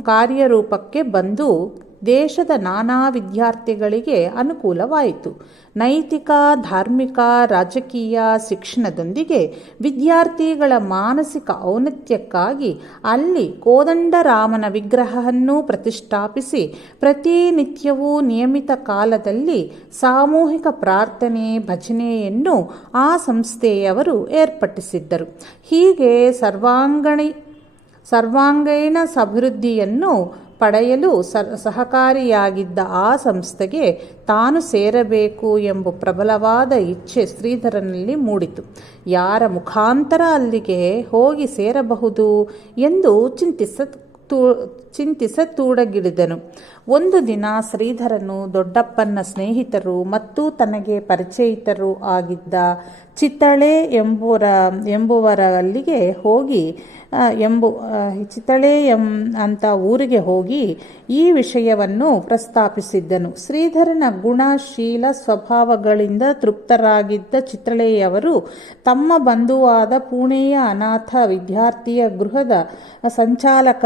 ಕಾರ್ಯರೂಪಕ್ಕೆ ಬಂದು ದೇಶದ ನಾನಾ ವಿದ್ಯಾರ್ಥಿಗಳಿಗೆ ಅನುಕೂಲವಾಯಿತು. ನೈತಿಕ, ಧಾರ್ಮಿಕ, ರಾಜಕೀಯ ಶಿಕ್ಷಣದೊಂದಿಗೆ ವಿದ್ಯಾರ್ಥಿಗಳ ಮಾನಸಿಕ ಔನ್ನತ್ಯಕ್ಕಾಗಿ ಅಲ್ಲಿ ಕೋದಂಡರಾಮನ ವಿಗ್ರಹವನ್ನು ಪ್ರತಿಷ್ಠಾಪಿಸಿ ಪ್ರತಿನಿತ್ಯವೂ ನಿಯಮಿತ ಕಾಲದಲ್ಲಿ ಸಾಮೂಹಿಕ ಪ್ರಾರ್ಥನೆ, ಭಜನೆಯನ್ನು ಆ ಸಂಸ್ಥೆಯವರು ಏರ್ಪಡಿಸಿದ್ದರು. ಹೀಗೆ ಸರ್ವಾಂಗೀಣ ಅಭಿವೃದ್ಧಿಯನ್ನು ಪಡೆಯಲು ಸಹಕಾರಿಯಾಗಿದ್ದ ಆ ಸಂಸ್ಥೆಗೆ ತಾನು ಸೇರಬೇಕು ಎಂಬ ಪ್ರಬಲವಾದ ಇಚ್ಛೆ ಶ್ರೀಧರನಲ್ಲಿ ಮೂಡಿತು. ಯಾರ ಮುಖಾಂತರ ಅಲ್ಲಿಗೆ ಹೋಗಿ ಸೇರಬಹುದು ಎಂದು ಚಿಂತಿಸತೊಡಗಿದನು. ಒಂದು ದಿನ ಶ್ರೀಧರನು ದೊಡ್ಡಪ್ಪನ ಸ್ನೇಹಿತರು ಮತ್ತು ತನಗೆ ಪರಿಚಯಿತರೂ ಆಗಿದ್ದ ಚಿತ್ತಳೆ ಎಂಬುವರಲ್ಲಿಗೆ ಹೋಗಿ ಅಂತ ಊರಿಗೆ ಹೋಗಿ ಈ ವಿಷಯವನ್ನು ಪ್ರಸ್ತಾಪಿಸಿದ್ದನು. ಶ್ರೀಧರನ ಗುಣಶೀಲ ಸ್ವಭಾವಗಳಿಂದ ತೃಪ್ತರಾಗಿದ್ದ ಚಿತ್ತಳೆಯವರು ತಮ್ಮ ಬಂಧುವಾದ ಪುಣೆಯ ಅನಾಥ ವಿದ್ಯಾರ್ಥಿಯ ಗೃಹದ ಸಂಚಾಲಕ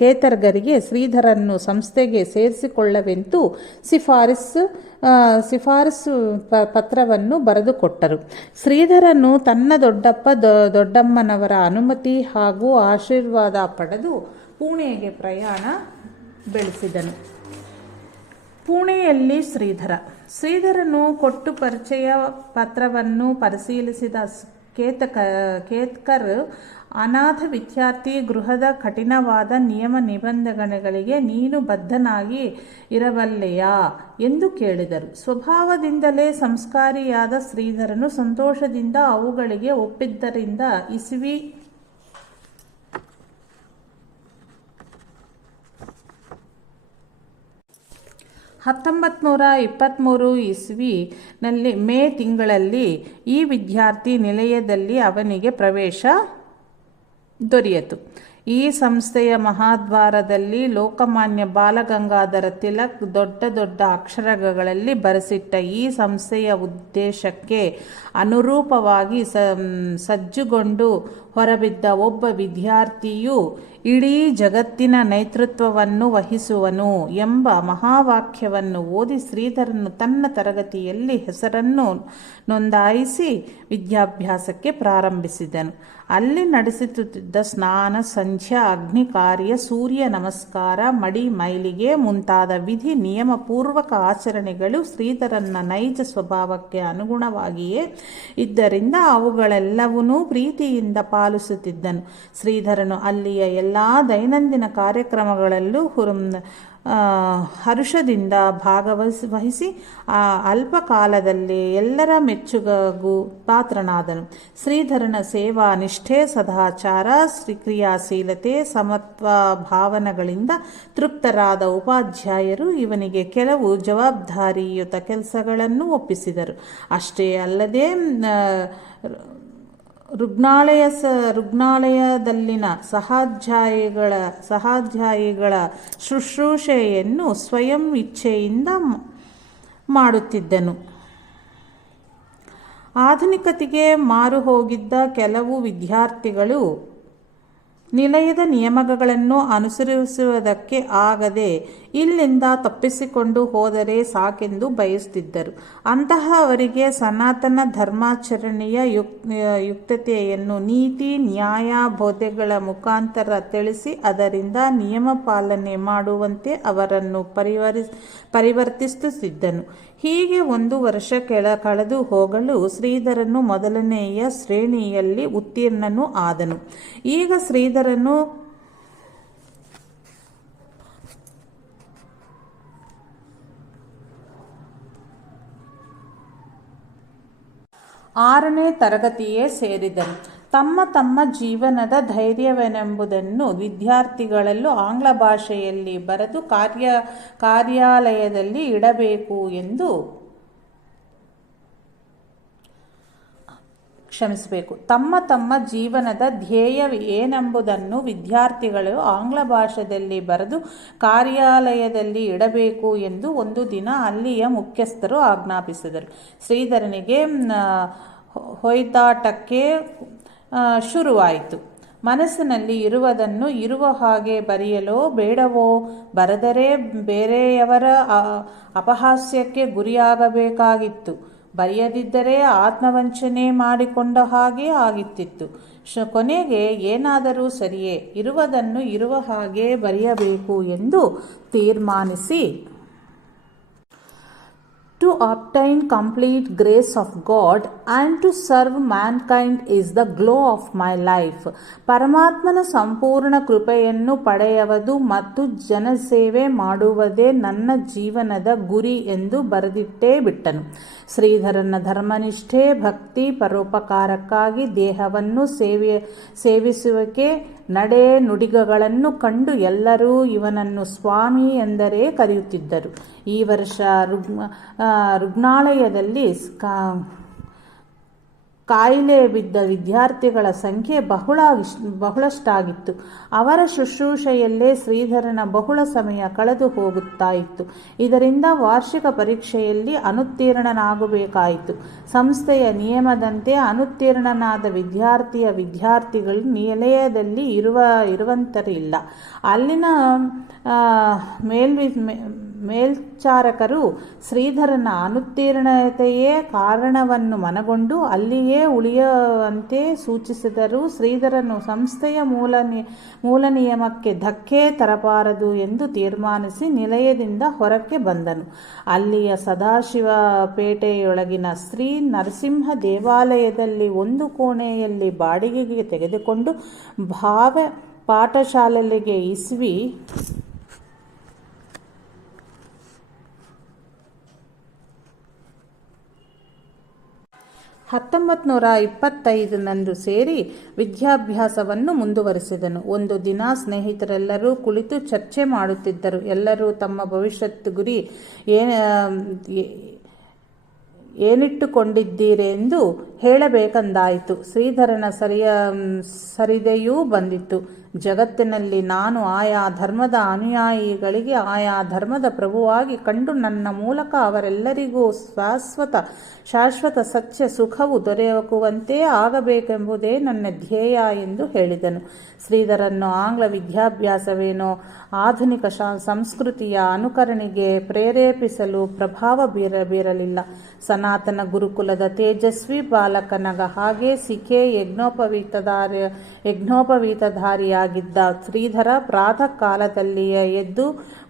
ಕೇತರ್ಗರಿಗೆ ಶ್ರೀಧರನ್ನು ಸಂಸ್ಥೆಗೆ ಸೇರಿಸಿಕೊಳ್ಳವೆಂದು ಶಿಫಾರಸು ಪತ್ರವನ್ನು ಬರೆದುಕೊಟ್ಟರು. ಶ್ರೀಧರನು ತನ್ನ ದೊಡ್ಡಮ್ಮನವರ ಅನುಮತಿ ಹಾಗೂ ಆಶೀರ್ವಾದ ಪಡೆದು ಪುಣೆಗೆ ಪ್ರಯಾಣ ಬೆಳೆಸಿದನು. ಪುಣೆಯಲ್ಲಿ ಶ್ರೀಧರನು ಕೊಟ್ಟು ಪರಿಚಯ ಪತ್ರವನ್ನು ಪರಿಶೀಲಿಸಿದ ಕೇತ್ಕರ್ ಅನಾಥ ವಿದ್ಯಾರ್ಥಿ ಗೃಹದ ಕಠಿಣವಾದ ನಿಯಮ ನಿಬಂಧನೆಗಳಿಗೆ ನೀನು ಬದ್ಧನಾಗಿ ಇರಬಲ್ಲೆಯಾ ಎಂದು ಕೇಳಿದರು. ಸ್ವಭಾವದಿಂದಲೇ ಸಂಸ್ಕಾರಿಯಾದ ಶ್ರೀಧರನು ಸಂತೋಷದಿಂದ ಅವುಗಳಿಗೆ ಒಪ್ಪಿದ್ದರಿಂದ ಇಸವಿ 1923 ಇಸ್ವಿನಲ್ಲಿ ಮೇ ತಿಂಗಳಲ್ಲಿ ಈ ವಿದ್ಯಾರ್ಥಿ ನಿಲಯದಲ್ಲಿ ಅವನಿಗೆ ಪ್ರವೇಶ ದೊರೆಯಿತು. ಈ ಸಂಸ್ಥೆಯ ಮಹಾದ್ವಾರದಲ್ಲಿ ಲೋಕಮಾನ್ಯ ಬಾಲಗಂಗಾಧರ ತಿಲಕ್ ದೊಡ್ಡ ದೊಡ್ಡ ಅಕ್ಷರಗಳಲ್ಲಿ ಬರೆಸಿಟ್ಟ ಈ ಸಂಸ್ಥೆಯ ಉದ್ದೇಶಕ್ಕೆ ಅನುರೂಪವಾಗಿ ಸಜ್ಜುಗೊಂಡು ಹೊರಬಿದ್ದ ಒಬ್ಬ ವಿದ್ಯಾರ್ಥಿಯು ಇಡೀ ಜಗತ್ತಿನ ನೇತೃತ್ವವನ್ನು ವಹಿಸುವನು ಎಂಬ ಮಹಾವಾಕ್ಯವನ್ನು ಓದಿ ಶ್ರೀಧರನು ತನ್ನ ತರಗತಿಯಲ್ಲಿ ಹೆಸರನ್ನು ನೋಂದಾಯಿಸಿ ವಿದ್ಯಾಭ್ಯಾಸಕ್ಕೆ ಪ್ರಾರಂಭಿಸಿದನು. ಅಲ್ಲಿ ನಡೆಸುತ್ತಿದ್ದ ಸ್ನಾನ, ಸಂಧ್ಯಾ, ಅಗ್ನಿ ಕಾರ್ಯ, ಸೂರ್ಯ ನಮಸ್ಕಾರ, ಮಡಿ ಮೈಲಿಗೆ ಮುಂತಾದ ವಿಧಿ ನಿಯಮಪೂರ್ವಕ ಆಚರಣೆಗಳು ಶ್ರೀಧರನ ನೈಜ ಸ್ವಭಾವಕ್ಕೆ ಅನುಗುಣವಾಗಿಯೇ ಇದ್ದರಿಂದ ಅವುಗಳೆಲ್ಲವನ್ನೂ ಪ್ರೀತಿಯಿಂದ ಪಾಲಿಸುತ್ತಿದ್ದನು. ಶ್ರೀಧರನು ಅಲ್ಲಿಯ ಎಲ್ಲ ದೈನಂದಿನ ಕಾರ್ಯಕ್ರಮಗಳಲ್ಲೂ ಹರುಷದಿಂದ ಭಾಗವಹಿಸಿ ಅಲ್ಪ ಕಾಲದಲ್ಲಿ ಎಲ್ಲರ ಮೆಚ್ಚುಗೆಗೂ ಪಾತ್ರನಾದನು. ಶ್ರೀಧರನ ಸೇವಾ ನಿಷ್ಠೆ, ಸದಾಚಾರ, ಕ್ರಿಯಾಶೀಲತೆ, ಸಮತ್ವ ಭಾವನೆಗಳಿಂದ ತೃಪ್ತರಾದ ಉಪಾಧ್ಯಾಯರು ಇವನಿಗೆ ಕೆಲವು ಜವಾಬ್ದಾರಿಯುತ ಕೆಲಸಗಳನ್ನು ಒಪ್ಪಿಸಿದರು. ಅಷ್ಟೇ ಅಲ್ಲದೆ ಋಗ್ಣಾಲಯದಲ್ಲಿನ ಸಹಾಧ್ಯಾಯಿಗಳ ಶುಶ್ರೂಷೆಯನ್ನು ಸ್ವಯಂ ಇಚ್ಛೆಯಿಂದ ಮಾಡುತ್ತಿದ್ದನು. ಆಧುನಿಕತೆಗೆ ಮಾರು ಹೋಗಿದ್ದ ಕೆಲವು ವಿದ್ಯಾರ್ಥಿಗಳು ನಿಲಯದ ನಿಯಮಗಳನ್ನು ಅನುಸರಿಸುವುದಕ್ಕೆ ಆಗದೆ ಇಲ್ಲಿಂದ ತಪ್ಪಿಸಿಕೊಂಡು ಹೋದರೆ ಸಾಕೆಂದು ಬಯಸುತ್ತಿದ್ದರು. ಅಂತಹವರಿಗೆ ಸನಾತನ ಧರ್ಮಾಚರಣೆಯ ಯುಕ್ತತೆಯನ್ನು ನೀತಿ, ನ್ಯಾಯ, ಬೋಧೆಗಳ ಮುಖಾಂತರ ತಿಳಿಸಿ ಅದರಿಂದ ನಿಯಮ ಪಾಲನೆ ಮಾಡುವಂತೆ ಅವರನ್ನು ಪರಿವರ್ತಿಸುತ್ತಿದ್ದನು. ಹೀಗೆ ಒಂದು ವರ್ಷ ಕಳೆದು ಹೋಗಲು ಶ್ರೀಧರನು ಮೊದಲನೆಯ ಶ್ರೇಣಿಯಲ್ಲಿ ಉತ್ತೀರ್ಣನೂ ಆದನು. ಈಗ ಶ್ರೀಧರನು 6ನೇ ತರಗತಿಯೇ ಸೇರಿದರು. ತಮ್ಮ ತಮ್ಮ ಜೀವನದ ಧೈರ್ಯವೆಂಬುದನ್ನು ವಿದ್ಯಾರ್ಥಿಗಳಲ್ಲೂ ಆಂಗ್ಲ ಭಾಷೆಯಲ್ಲಿ ಬರೆದು ಕಾರ್ಯಾಲಯದಲ್ಲಿ ಇಡಬೇಕು ಎಂದು ತಮ್ಮ ತಮ್ಮ ಜೀವನದ ಧ್ಯೇಯ ಏನೆಂಬುದನ್ನು ವಿದ್ಯಾರ್ಥಿಗಳು ಆಂಗ್ಲ ಭಾಷೆಯಲ್ಲಿ ಬರೆದು ಕಾರ್ಯಾಲಯದಲ್ಲಿ ಇಡಬೇಕು ಎಂದು ಒಂದು ದಿನ ಅಲ್ಲಿಯ ಮುಖ್ಯಸ್ಥರು ಆಜ್ಞಾಪಿಸಿದರು. ಶ್ರೀಧರನಿಗೆ ಹೊಯ್ದಾಟಕ್ಕೆ ಶುರುವಾಯಿತು. ಮನಸ್ಸಿನಲ್ಲಿ ಇರುವುದನ್ನು ಇರುವ ಹಾಗೆ ಬರೆಯಲೋ ಬೇಡವೋ, ಬರೆದರೆ ಬೇರೆಯವರ ಅಪಹಾಸ್ಯಕ್ಕೆ ಗುರಿಯಾಗಬೇಕಾಗಿತ್ತು, ಬರೆಯದಿದ್ದರೆ ಆತ್ಮವಂಚನೆ ಮಾಡಿಕೊಂಡ ಹಾಗೆ ಆಗಿತ್ತಿತ್ತು. ಕೊನೆಗೆ ಏನಾದರೂ ಸರಿಯೇ, ಇರುವುದನ್ನು ಇರುವ ಹಾಗೆ ಬರೆಯಬೇಕು ಎಂದು ತೀರ್ಮಾನಿಸಿ To obtain complete grace of God and to serve mankind is the glow of my life. ಪರಮಾತ್ಮನ ಸಂಪೂರ್ಣ ಕೃಪೆಯನ್ನು ಪಡೆಯುವುದು ಮತ್ತು ಜನಸೇವೆ ಮಾಡುವುದೇ ನನ್ನ ಜೀವನದ ಗುರಿ ಎಂದು ಬರೆದಿಟ್ಟೇ ಬಿಟ್ಟನು. ಶ್ರೀಧರನ ಧರ್ಮನಿಷ್ಠೆ, ಭಕ್ತಿ, ಪರೋಪಕಾರಕ್ಕಾಗಿ ದೇಹವನ್ನು ಸೇವಿಸುವಿಕೆ, ನಡೆ ನುಡಿಗಳನ್ನು ಕಂಡು ಎಲ್ಲರೂ ಇವನನ್ನು ಸ್ವಾಮಿ ಎಂದರೆ ಕರೆಯುತ್ತಿದ್ದರು. ಈ ವರ್ಷ ರುಗ್ಣಾಲಯದಲ್ಲಿ ಕಾಯಿಲೆ ಬಿದ್ದ ವಿದ್ಯಾರ್ಥಿಗಳ ಸಂಖ್ಯೆ ಬಹಳಷ್ಟಾಗಿತ್ತು. ಅವರ ಶುಶ್ರೂಷೆಯಲ್ಲೇ ಶ್ರೀಧರನ ಬಹಳ ಸಮಯ ಕಳೆದು ಹೋಗುತ್ತಾ ಇತ್ತು. ಇದರಿಂದ ವಾರ್ಷಿಕ ಪರೀಕ್ಷೆಯಲ್ಲಿ ಅನುತ್ತೀರ್ಣನಾಗಬೇಕಾಯಿತು. ಸಂಸ್ಥೆಯ ನಿಯಮದಂತೆ ಅನುತ್ತೀರ್ಣನಾದ ವಿದ್ಯಾರ್ಥಿಗಳು ನಿಲಯದಲ್ಲಿ ಇರುವಂತರಿಲ್ಲ. ಅಲ್ಲಿನ ಮೇಲ್ಚಾರಕರು ಶ್ರೀಧರನ ಅನುತ್ತೀರ್ಣತೆಯೇ ಕಾರಣವನ್ನು ಮನಗೊಂಡು ಅಲ್ಲಿಯೇ ಉಳಿಯುವಂತೆ ಸೂಚಿಸಿದರು. ಶ್ರೀಧರನು ಸಂಸ್ಥೆಯ ಮೂಲ ನಿಯಮಕ್ಕೆ ಧಕ್ಕೆ ತರಬಾರದು ಎಂದು ತೀರ್ಮಾನಿಸಿ ನಿಲಯದಿಂದ ಹೊರಕ್ಕೆ ಬಂದನು. ಅಲ್ಲಿಯ ಸದಾಶಿವಪೇಟೆಯೊಳಗಿನ ಶ್ರೀ ನರಸಿಂಹ ದೇವಾಲಯದಲ್ಲಿ ಒಂದು ಕೋಣೆಯಲ್ಲಿ ಬಾಡಿಗೆಗೆ ತೆಗೆದುಕೊಂಡು ಭಾವ ಪಾಠಶಾಲೆಗೆ ಇಸ್ವಿ 1925 ಸೇರಿ ವಿದ್ಯಾಭ್ಯಾಸವನ್ನು ಮುಂದುವರಿಸಿದನು. ಒಂದು ದಿನ ಸ್ನೇಹಿತರೆಲ್ಲರೂ ಕುಳಿತು ಚರ್ಚೆ ಮಾಡುತ್ತಿದ್ದರು. ಎಲ್ಲರೂ ತಮ್ಮ ಭವಿಷ್ಯತ್ ಗುರಿ ಏನಿಟ್ಟುಕೊಂಡಿದ್ದೀರೆಂದು ಹೇಳಬೇಕೆಂದಾಯಿತು. ಶ್ರೀಧರನ ಸರಿದೆಯೂ ಬಂದಿತು. ಜಗತ್ತಿನಲ್ಲಿ ನಾನು ಆಯಾ ಧರ್ಮದ ಅನುಯಾಯಿಗಳಿಗೆ ಆಯಾ ಧರ್ಮದ ಪ್ರಭುವಾಗಿ ಕಂಡು ನನ್ನ ಮೂಲಕ ಅವರೆಲ್ಲರಿಗೂ ಶಾಶ್ವತ ಸತ್ಯ ಸುಖವು ದೊರೆಯುವಂತೆ ಆಗಬೇಕೆಂಬುದೇ ನನ್ನ ಧ್ಯೇಯ ಎಂದು ಹೇಳಿದನು. ಶ್ರೀಧರನ್ನು ಆಂಗ್ಲ ವಿದ್ಯಾಭ್ಯಾಸವೇನೋ ಆಧುನಿಕ ಸಂಸ್ಕೃತಿಯ ಅನುಕರಣೆಗೆ ಪ್ರೇರೇಪಿಸಲು ಪ್ರಭಾವ ಬೀರಲಿಲ್ಲ. ಸನಾತನ ಗುರುಕುಲದ ತೇಜಸ್ವಿ ಬಾಲಕನಗ ಹಾಗೆ ಸಿಖೆ ಯಜ್ಞೋಪವೀತಧಾರಿಯಾಗಿದ್ದ ಶ್ರೀಧರ ಪ್ರಾತಃ ಕಾಲದಲ್ಲಿಯೇ ಎದ್ದು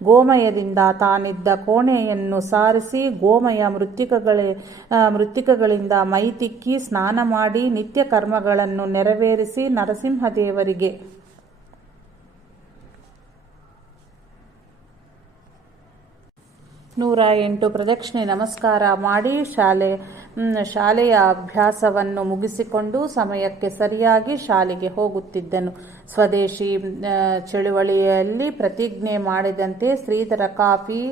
ಗೋಮಯದಿಂದ ತಾನಿದ್ದ ಕೋಣೆಯನ್ನು ಸಾರಿಸಿ ಗೋಮಯ ಮೃತ್ತಿಕಗಳಿಂದ ಮೈತಿಕ್ಕಿ ಸ್ನಾನ ಮಾಡಿ ನಿತ್ಯ ಕರ್ಮಗಳನ್ನು ನೆರವೇರಿಸಿ ನರಸಿಂಹದೇವರಿಗೆ 108 ಪ್ರದಕ್ಷಿಣೆ ನಮಸ್ಕಾರ ಮಾಡಿ ಶಾಲೆಯ ಅಭ್ಯಾಸವನ್ನು ಮುಗಿಸಿಕೊಂಡು ಸಮಯಕ್ಕೆ ಸರಿಯಾಗಿ ಶಾಲೆಗೆ ಹೋಗುತ್ತಿದ್ದನು. ಸ್ವದೇಶಿ ಚಳುವಳಿಯಲ್ಲಿ ಪ್ರತಿಜ್ಞೆ ಮಾಡಿದಂತೆ ಶ್ರೀಧರ ಕಾಫಿ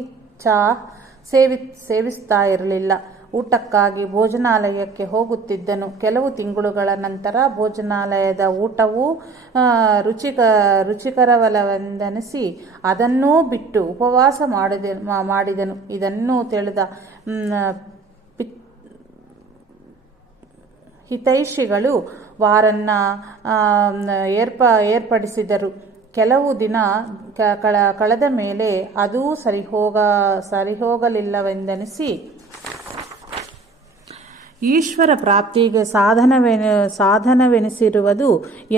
ಚಹಾ ಸೇವಿಸ್ತಾ ಇರಲಿಲ್ಲ. ಊಟಕ್ಕಾಗಿ ಭೋಜನಾಲಯಕ್ಕೆ ಹೋಗುತ್ತಿದ್ದನು. ಕೆಲವು ತಿಂಗಳುಗಳ ನಂತರ ಭೋಜನಾಲಯದ ಊಟವು ರುಚಿಕರವಲ್ಲವೆಂದೆನಿಸಿ ಅದನ್ನೂ ಬಿಟ್ಟು ಉಪವಾಸ ಮಾಡಿದನು. ಇದನ್ನು ತಿಳಿದ ಹಿತೈಷಿಗಳು ವಾರನ್ನ ಏರ್ಪಡಿಸಿದರು. ಕೆಲವು ದಿನ ಕಳೆದ ಮೇಲೆ ಅದೂ ಸರಿಹೋಗಲಿಲ್ಲವೆಂದೆನಿಸಿ ಈಶ್ವರ ಪ್ರಾಪ್ತಿಗೆ ಸಾಧನವೆನಿಸಿರುವುದು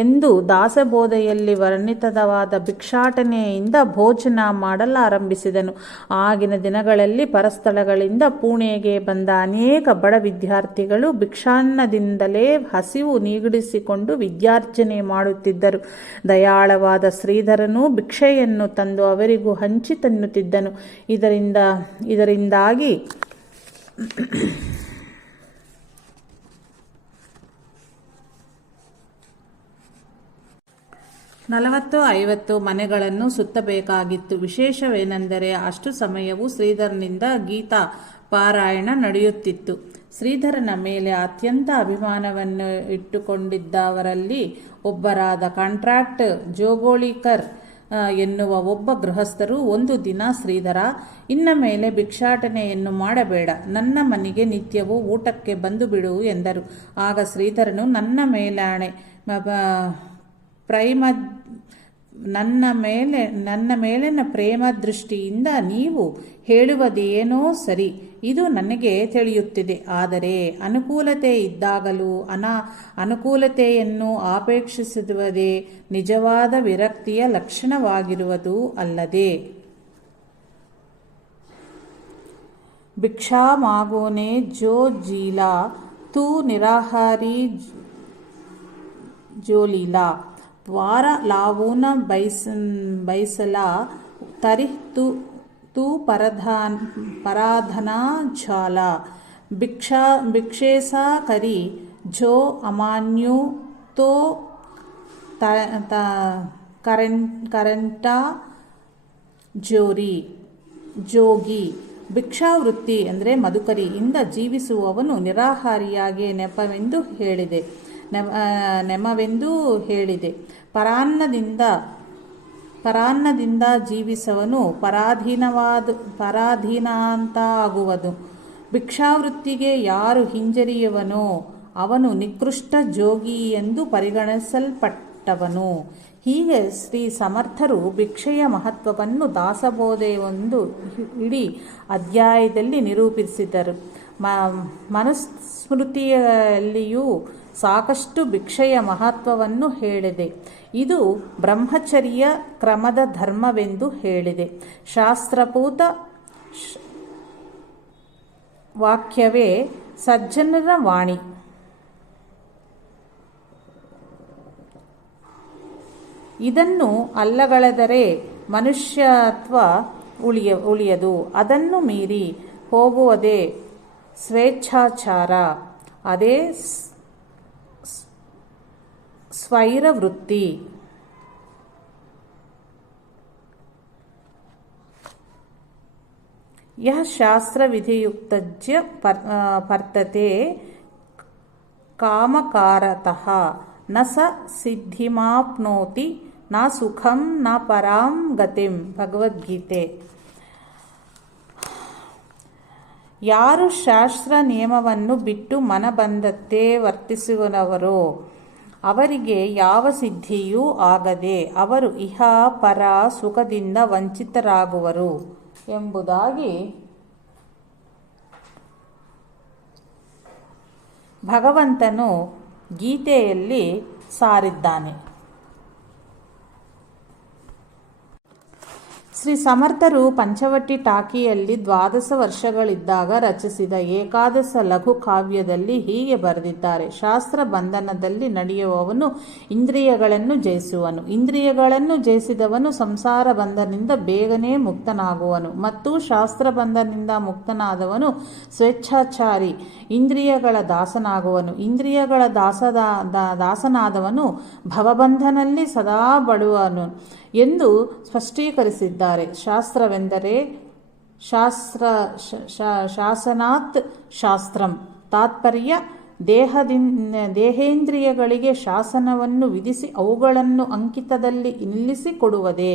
ಎಂದು ದಾಸಬೋಧೆಯಲ್ಲಿ ವರ್ಣಿತವಾದ ಭಿಕ್ಷಾಟನೆಯಿಂದ ಭೋಜನ ಮಾಡಲಾರಂಭಿಸಿದನು. ಆಗಿನ ದಿನಗಳಲ್ಲಿ ಪರಸ್ಥಳಗಳಿಂದ ಪುಣೆಗೆ ಬಂದ ಅನೇಕ ಬಡ ವಿದ್ಯಾರ್ಥಿಗಳು ಭಿಕ್ಷಾನ್ನದಿಂದಲೇ ಹಸಿವು ನೀಗಿಸಿಕೊಂಡು ವಿದ್ಯಾರ್ಜನೆ ಮಾಡುತ್ತಿದ್ದರು. ದಯಾಳವಾದ ಶ್ರೀಧರನು ಭಿಕ್ಷೆಯನ್ನು ತಂದು ಅವರಿಗೂ ಹಂಚಿ ತಿನ್ನುತ್ತಿದ್ದನು. ಇದರಿಂದಾಗಿ 40-50 ಮನೆಗಳನ್ನು ಸುತ್ತಬೇಕಾಗಿತ್ತು. ವಿಶೇಷವೇನೆಂದರೆ ಅಷ್ಟು ಸಮಯವೂ ಶ್ರೀಧರನಿಂದ ಗೀತಾ ಪಾರಾಯಣ ನಡೆಯುತ್ತಿತ್ತು. ಶ್ರೀಧರನ ಮೇಲೆ ಅತ್ಯಂತ ಅಭಿಮಾನವನ್ನು ಇಟ್ಟುಕೊಂಡಿದ್ದವರಲ್ಲಿ ಒಬ್ಬರಾದ ಕಾಂಟ್ರಾಕ್ಟ್ ಜೋಗೋಳಿಕರ್ ಎನ್ನುವ ಒಬ್ಬ ಗೃಹಸ್ಥರು ಒಂದು ದಿನ, ಶ್ರೀಧರ, ಇನ್ನ ಮೇಲೆ ಭಿಕ್ಷಾಟನೆಯನ್ನು ಮಾಡಬೇಡ, ನನ್ನ ಮನೆಗೆ ನಿತ್ಯವೂ ಊಟಕ್ಕೆ ಬಂದು ಬಿಡು ಎಂದರು. ಆಗ ಶ್ರೀಧರನು, ನನ್ನ ಮೇಲಾಣೆ, ನನ್ನ ಮೇಲಿನ ಪ್ರೇಮ ದೃಷ್ಟಿಯಿಂದ ನೀವು ಹೇಳುವುದೇನೋ ಸರಿ, ಇದು ನನಗೆ ತಿಳಿಯುತ್ತಿದೆ. ಆದರೆ ಅನುಕೂಲತೆ ಇದ್ದಾಗಲೂ ಅನುಕೂಲತೆಯನ್ನು ಆಪೇಕ್ಷಿಸುವುದೇ ನಿಜವಾದ ವಿರಕ್ತಿಯ ಲಕ್ಷಣವಾಗಿರುವುದು ಅಲ್ಲದೆ. ಭಿಕ್ಷಾ ಮಾಗೋನೆ ಜೋ ಜೀಲಾ ತೂ ನಿರಾಹಾರಿ ಜೋಲೀಲಾ ವಾರ ಲಾವೂನ ಬೈಸಲಾ ತರಿಹ್ ತೂ ಪರಾಧನಾ ಝಾಲಾ ಭಿಕ್ಷೇಸಾ ಕರಿ ಝೋ ಅಮಾನ್ಯೂ ತೋ ಕರೆಂಟಾ ಜೋಗಿ. ಭಿಕ್ಷಾವೃತ್ತಿ ಅಂದರೆ ಮಧುಕರಿ ಇಂದ ಜೀವಿಸುವವನು ನಿರಾಹಾರಿಯಾಗಿ ನೆಮವೆಂದು ಹೇಳಿದೆ. ಪರಾನ್ನದಿಂದ ಜೀವಿಸವನು ಪರಾಧೀನಂತ ಆಗುವನು. ಭಿಕ್ಷಾವೃತ್ತಿಗೆ ಯಾರು ಹಿಂಜರಿಯುವನೋ ಅವನು ನಿಕೃಷ್ಟ ಜೋಗಿ ಎಂದು ಪರಿಗಣಿಸಲ್ಪಟ್ಟವನು. ಹೀಗೆ ಶ್ರೀ ಸಮರ್ಥರು ಭಿಕ್ಷೆಯ ಮಹತ್ವವನ್ನು ದಾಸಬೋಧೆ ಒಂದು ಇಡೀ ಅಧ್ಯಾಯದಲ್ಲಿ ನಿರೂಪಿಸಿದರು. ಮನುಸ್ಮೃತಿಯಲ್ಲಿಯೂ ಸಾಕಷ್ಟು ಭಿಕ್ಷೆಯ ಮಹತ್ವವನ್ನು ಹೇಳಿದೆ. ಇದು ಬ್ರಹ್ಮಚರ್ಯ ಕ್ರಮದ ಧರ್ಮವೆಂದು ಹೇಳಿದೆ. ಶಾಸ್ತ್ರಪೂತ ವಾಕ್ಯವೇ ಸಜ್ಜನರ ವಾಣಿ. ಇದನ್ನು ಅಲ್ಲಗಳೆದರೆ ಮನುಷ್ಯತ್ವ ಉಳಿಯದು. ಅದನ್ನು ಮೀರಿ ಹೋಗುವುದೇ ಸ್ವೇಚ್ಛಾಚಾರ, ಅದೇ ಸ್ವೈರವೃತ್ತಿ. ಯಃ ಶಾಸ್ತ್ರವಿಧಿಯುಕ್ತಜ್ಯ ಪರ್ತತೆ ಕಾಮಕಾರತಃ ನ ಸ ಸಿದ್ಧಿಮಾಪ್ನೋತಿ ನ ಸುಖಂ ನ ಪರಾಂ ಗತಿಂ. ಭಗವದ್ಗೀತೆ. ಯಾರು ಶಾಸ್ತ್ರ ನಿಯಮವನ್ನು ಬಿಟ್ಟು ಮನ ಬಂದಂತೆ ವರ್ತಿಸುವವರೋ ಅವರಿಗೆ ಯಾವ ಸಿದ್ಧಿಯೂ ಆಗದೆ ಅವರು ಇಹ ಪರ ಸುಖದಿಂದ ವಂಚಿತರಾಗುವರು ಎಂಬುದಾಗಿ ಭಗವಂತನು ಗೀತೆಯಲ್ಲಿ ಸಾರಿದ್ದಾನೆ. ಶ್ರೀ ಸಮರ್ಥರು ಪಂಚವಟಿ ಟಾಕಿಯಲ್ಲಿ 12 ವರ್ಷಗಳಿದ್ದಾಗ ರಚಿಸಿದ ಏಕಾದಶ ಲಘು ಕಾವ್ಯದಲ್ಲಿ ಹೀಗೆ ಬರೆದಿದ್ದಾರೆ. ಶಾಸ್ತ್ರ ಬಂಧನದಲ್ಲಿ ನಡೆಯುವವನು ಇಂದ್ರಿಯಗಳನ್ನು ಜಯಿಸುವನು. ಇಂದ್ರಿಯಗಳನ್ನು ಜಯಿಸಿದವನು ಸಂಸಾರ ಬಂಧನದಿಂದ ಬೇಗನೆ ಮುಕ್ತನಾಗುವನು. ಮತ್ತು ಶಾಸ್ತ್ರ ಬಂಧನದಿಂದ ಮುಕ್ತನಾದವನು ಸ್ವೇಚ್ಛಾಚಾರಿ, ಇಂದ್ರಿಯಗಳ ದಾಸನಾಗುವನು. ಇಂದ್ರಿಯಗಳ ದಾಸನಾದವನು ಭವಬಂಧನಲ್ಲಿ ಸದಾ ಬಳುವನು ಎಂದು ಸ್ಪಷ್ಟೀಕರಿಸಿದ್ದಾರೆ. ಶಾಸ್ತ್ರವೆಂದರೆ ಶಾಸನಾತ್ ಶಾಸ್ತ್ರಂ. ತಾತ್ಪರ್ಯ ದೇಹೇಂದ್ರಿಯಗಳಿಗೆ ಶಾಸನವನ್ನು ವಿಧಿಸಿ ಅವುಗಳನ್ನು ಅಂಕಿತದಲ್ಲಿ ನಿಲ್ಲಿಸಿಕೊಡುವುದೇ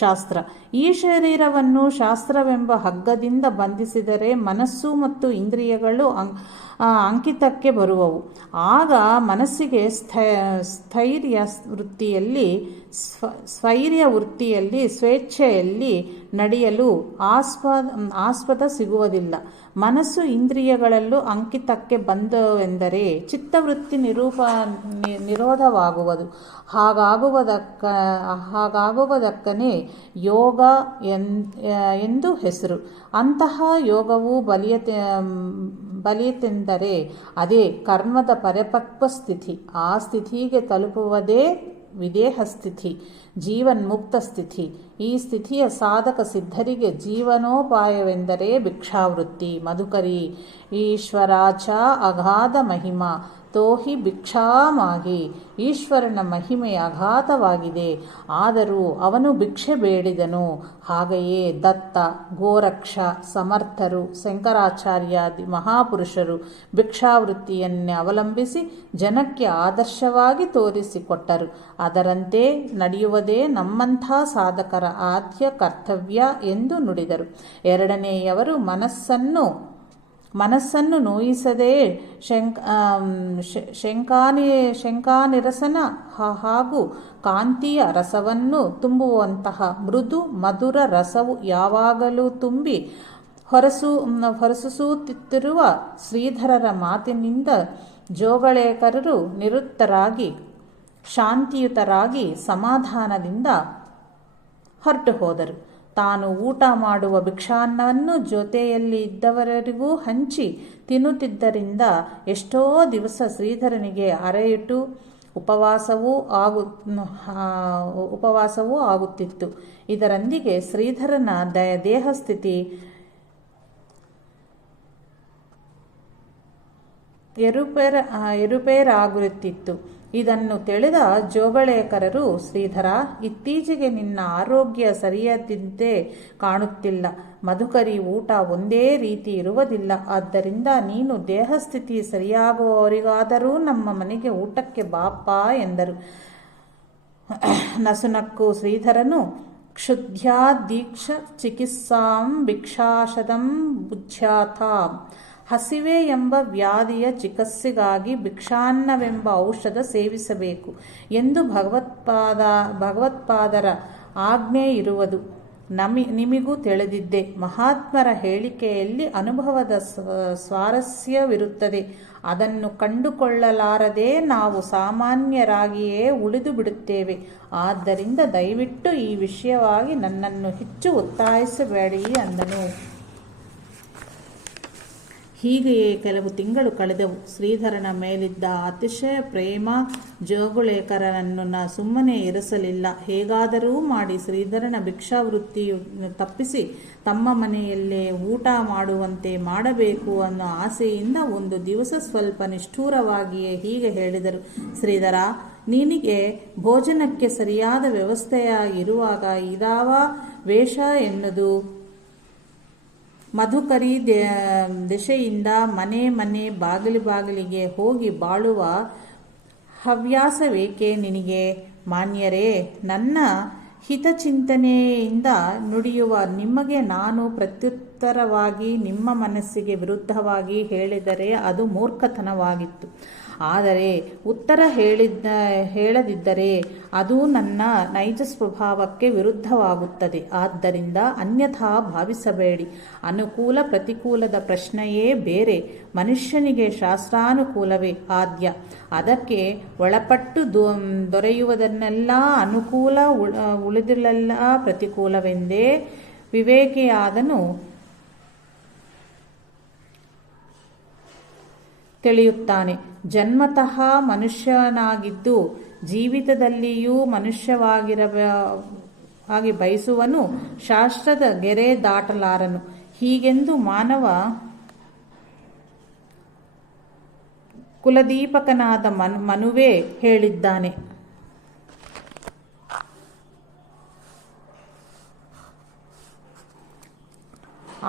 ಶಾಸ್ತ್ರ. ಈ ಶರೀರವನ್ನು ಶಾಸ್ತ್ರವೆಂಬ ಹಗ್ಗದಿಂದ ಬಂಧಿಸಿದರೆ ಮನಸ್ಸು ಮತ್ತು ಇಂದ್ರಿಯಗಳು ಅಂಕಿತಕ್ಕೆ ಬರುವವು. ಆಗ ಮನಸ್ಸಿಗೆ ಸ್ವೈರ್ಯ ವೃತ್ತಿಯಲ್ಲಿ ಸ್ವೇಚ್ಛೆಯಲ್ಲಿ ನಡೆಯಲು ಆಸ್ಪದ ಸಿಗುವುದಿಲ್ಲ. ಮನಸ್ಸು ಇಂದ್ರಿಯಗಳಲ್ಲೂ ಅಂಕಿತಕ್ಕೆ ಬಂದವೆಂದರೆ ಚಿತ್ತವೃತ್ತಿ ನಿರೋಧವಾಗುವುದು. ಹಾಗಾಗುವುದಕ್ಕನೇ ಯೋಗ ಎಂದು ಹೆಸರು. ಅಂತಹ ಯೋಗವು ಬಲಿಯತೆಂದರೆ ಅದೇ ಕರ್ಮದ ಪರಿಪಕ್ವ ಸ್ಥಿತಿ. ಆ ಸ್ಥಿತಿಗೆ ತಲುಪುವುದೇ ವಿದೇಹ ಸ್ಥಿತಿ, ಜೀವನ್ಮುಕ್ತ ಸ್ಥಿತಿ. ಈ ಸ್ಥಿತಿಯ ಸಾಧಕ ಸಿದ್ಧರಿಗೆ ಜೀವನೋಪಾಯವೆಂದರೆ ಭಿಕ್ಷಾವೃತ್ತಿ, ಮಧುಕರಿ. ಈಶ್ವರಾಚ ಅಗಾಧ ಮಹಿಮಾ ತೋಹಿ ಭಿಕ್ಷಾಮಾಗಿ. ಈಶ್ವರನ ಮಹಿಮೆ ಅಗಾಧವಾಗಿದೆ. ಆದರೂ ಅವನು ಭಿಕ್ಷೆ ಬೇಡಿದನು. ಹಾಗೆಯೇ ದತ್ತ, ಗೋರಕ್ಷ, ಸಮರ್ಥರು, ಶಂಕರಾಚಾರ್ಯಾದಿ ಮಹಾಪುರುಷರು ಭಿಕ್ಷಾವೃತ್ತಿಯನ್ನೇ ಅವಲಂಬಿಸಿ ಜನಕ್ಕೆ ಆದರ್ಶವಾಗಿ ತೋರಿಸಿಕೊಟ್ಟರು. ಅದರಂತೆ ನಡೆಯುವುದೇ ನಮ್ಮಂಥ ಸಾಧಕರ ಆದ್ಯ ಕರ್ತವ್ಯ ಎಂದು ನುಡಿದರು. ಎರಡನೆಯವರು ಮನಸ್ಸನ್ನು ನೋಯಿಸದೆ ಶಂಕಾನಿರಸನ ಹಾಗೂ ಕಾಂತಿಯ ರಸವನ್ನು ತುಂಬುವಂತಹ ಮೃದು ಮಧುರ ರಸವು ಯಾವಾಗಲೂ ತುಂಬಿ ಹೊರಸೂಸುತ್ತಿರುವ ಶ್ರೀಧರರ ಮಾತಿನಿಂದ ಜೋಗಳೇಕರರು ನಿವೃತ್ತರಾಗಿ ಶಾಂತಿಯುತರಾಗಿ ಸಮಾಧಾನದಿಂದ ಹೊರಟು ಹೋದರು. ತಾನು ಊಟ ಮಾಡುವ ಭಿಕ್ಷಾನ್ನವನ್ನು ಜೊತೆಯಲ್ಲಿ ಇದ್ದವರಿಗೂ ಹಂಚಿ ತಿನ್ನುತ್ತಿದ್ದರಿಂದ ಎಷ್ಟೋ ದಿವಸ ಶ್ರೀಧರನಿಗೆ ಅರೆಯಿಟ್ಟು ಉಪವಾಸವೂ ಆಗುತ್ತಿತ್ತು. ಇದರೊಂದಿಗೆ ಶ್ರೀಧರನ ದೇಹಸ್ಥಿತಿ ಏರುಪೇರಾಗುತ್ತಿತ್ತು. ಇದನ್ನು ತಿಳಿದ ಜೋಗಳೇಕರರು, ಶ್ರೀಧರ, ಇತ್ತೀಚೆಗೆ ನಿನ್ನ ಆರೋಗ್ಯ ಸರಿಯದಂತೆ ಕಾಣುತ್ತಿಲ್ಲ. ಮಧುಕರಿ ಊಟ ಒಂದೇ ರೀತಿ ಇರುವುದಿಲ್ಲ. ಆದ್ದರಿಂದ ನೀನು ದೇಹಸ್ಥಿತಿ ಸರಿಯಾಗುವವರಿಗಾದರೂ ನಮ್ಮ ಮನೆಗೆ ಊಟಕ್ಕೆ ಬಾಪ ಎಂದರು. ನಸುನಕ್ಕು ಶ್ರೀಧರನು, ಕ್ಷುದ್ಧ್ಯಾ ದೀಕ್ಷ ಚಿಕಿತ್ಸಾಂ ಭಿಕ್ಷಾಶದಂ ಬುಜ್ಯಾತಾಂ. ಹಸಿವೆ ಎಂಬ ವ್ಯಾಧಿಯ ಚಿಕಿತ್ಸೆಗಾಗಿ ಭಿಕ್ಷಾನ್ನವೆಂಬ ಔಷಧ ಸೇವಿಸಬೇಕು ಎಂದು ಭಗವತ್ಪಾದರ ಆಜ್ಞೆ ಇರುವುದು ನಿಮಗೂ ತಿಳಿದಿದ್ದೆ. ಮಹಾತ್ಮರ ಹೇಳಿಕೆಯಲ್ಲಿ ಅನುಭವದ ಸ್ವಾರಸ್ಯವಿರುತ್ತದೆ. ಅದನ್ನು ಕಂಡುಕೊಳ್ಳಲಾರದೆ ನಾವು ಸಾಮಾನ್ಯರಾಗಿಯೇ ಉಳಿದು ಬಿಡುತ್ತೇವೆ. ಆದ್ದರಿಂದ ದಯವಿಟ್ಟು ಈ ವಿಷಯವಾಗಿ ನನ್ನನ್ನು ಹೆಚ್ಚು ಒತ್ತಾಯಿಸಬೇಡಿ ಅಂದನು. ಹೀಗೆಯೇ ಕೆಲವು ತಿಂಗಳು ಕಳೆದವು. ಶ್ರೀಧರನ ಮೇಲಿದ್ದ ಅತಿಶಯ ಪ್ರೇಮ ಜೋಗುಳೇಕರನನ್ನು ಸುಮ್ಮನೆ ಇರಿಸಲಿಲ್ಲ. ಹೇಗಾದರೂ ಮಾಡಿ ಶ್ರೀಧರನ ಭಿಕ್ಷಾವೃತ್ತಿಯು ತಪ್ಪಿಸಿ ತಮ್ಮ ಮನೆಯಲ್ಲೇ ಊಟ ಮಾಡುವಂತೆ ಮಾಡಬೇಕು ಅನ್ನೋ ಆಸೆಯಿಂದ ಒಂದು ದಿವಸ ಸ್ವಲ್ಪ ನಿಷ್ಠೂರವಾಗಿಯೇ ಹೀಗೆ ಹೇಳಿದರು. ಶ್ರೀಧರ, ನಿನಗೆ ಭೋಜನಕ್ಕೆ ಸರಿಯಾದ ವ್ಯವಸ್ಥೆಯಾಗಿರುವಾಗ ಇದಾವ ವೇಷ ಎನ್ನುವುದು? ಮಧುಕರಿ ದೆಸೆಯಿಂದ ಮನೆ ಬಾಗಿಲಿಗೆ ಹೋಗಿ ಬಾಳುವ ಹವ್ಯಾಸವೇಕೆ ನಿನಗೆ? ಮಾನ್ಯರೇ, ನನ್ನ ಹಿತಚಿಂತನೆಯಿಂದ ನುಡಿಯುವ ನಿಮಗೆ ನಾನು ಪ್ರತ್ಯುತ್ತರವಾಗಿ ನಿಮ್ಮ ಮನಸ್ಸಿಗೆ ವಿರುದ್ಧವಾಗಿ ಹೇಳಿದರೆ ಅದು ಮೂರ್ಖತನವಾಗಿತ್ತು. ಆದರೆ ಉತ್ತರ ಹೇಳದಿದ್ದರೆ ಅದು ನನ್ನ ನೈಜ ಸ್ವಭಾವಕ್ಕೆ ವಿರುದ್ಧವಾಗುತ್ತದೆ. ಆದ್ದರಿಂದ ಅನ್ಯಥಾ ಭಾವಿಸಬೇಡಿ. ಅನುಕೂಲ ಪ್ರತಿಕೂಲದ ಪ್ರಶ್ನೆಯೇ ಬೇರೆ. ಮನುಷ್ಯನಿಗೆ ಶಾಸ್ತ್ರಾನುಕೂಲವೇ ಆದ್ಯ. ಅದಕ್ಕೆ ಒಳಪಟ್ಟು ದೊರೆಯುವುದನ್ನೆಲ್ಲ ಅನುಕೂಲ, ಉಳಿದೆಲ್ಲ ಪ್ರತಿಕೂಲವೆಂದೇ ವಿವೇಕಿಯಾದನು ತಿಳಿಯುತ್ತಾನೆ. ಜನ್ಮತಃ ಮನುಷ್ಯನಾಗಿದ್ದು ಜೀವಿತದಲ್ಲಿಯೂ ಮನುಷ್ಯವಾಗಿ ಬಯಸುವನು ಶಾಸ್ತ್ರದ ಗೆರೆ ದಾಟಲಾರನು. ಹೀಗೆಂದು ಮಾನವ ಕುಲದೀಪಕನಾದ ಮನುವೇ ಹೇಳಿದ್ದಾನೆ.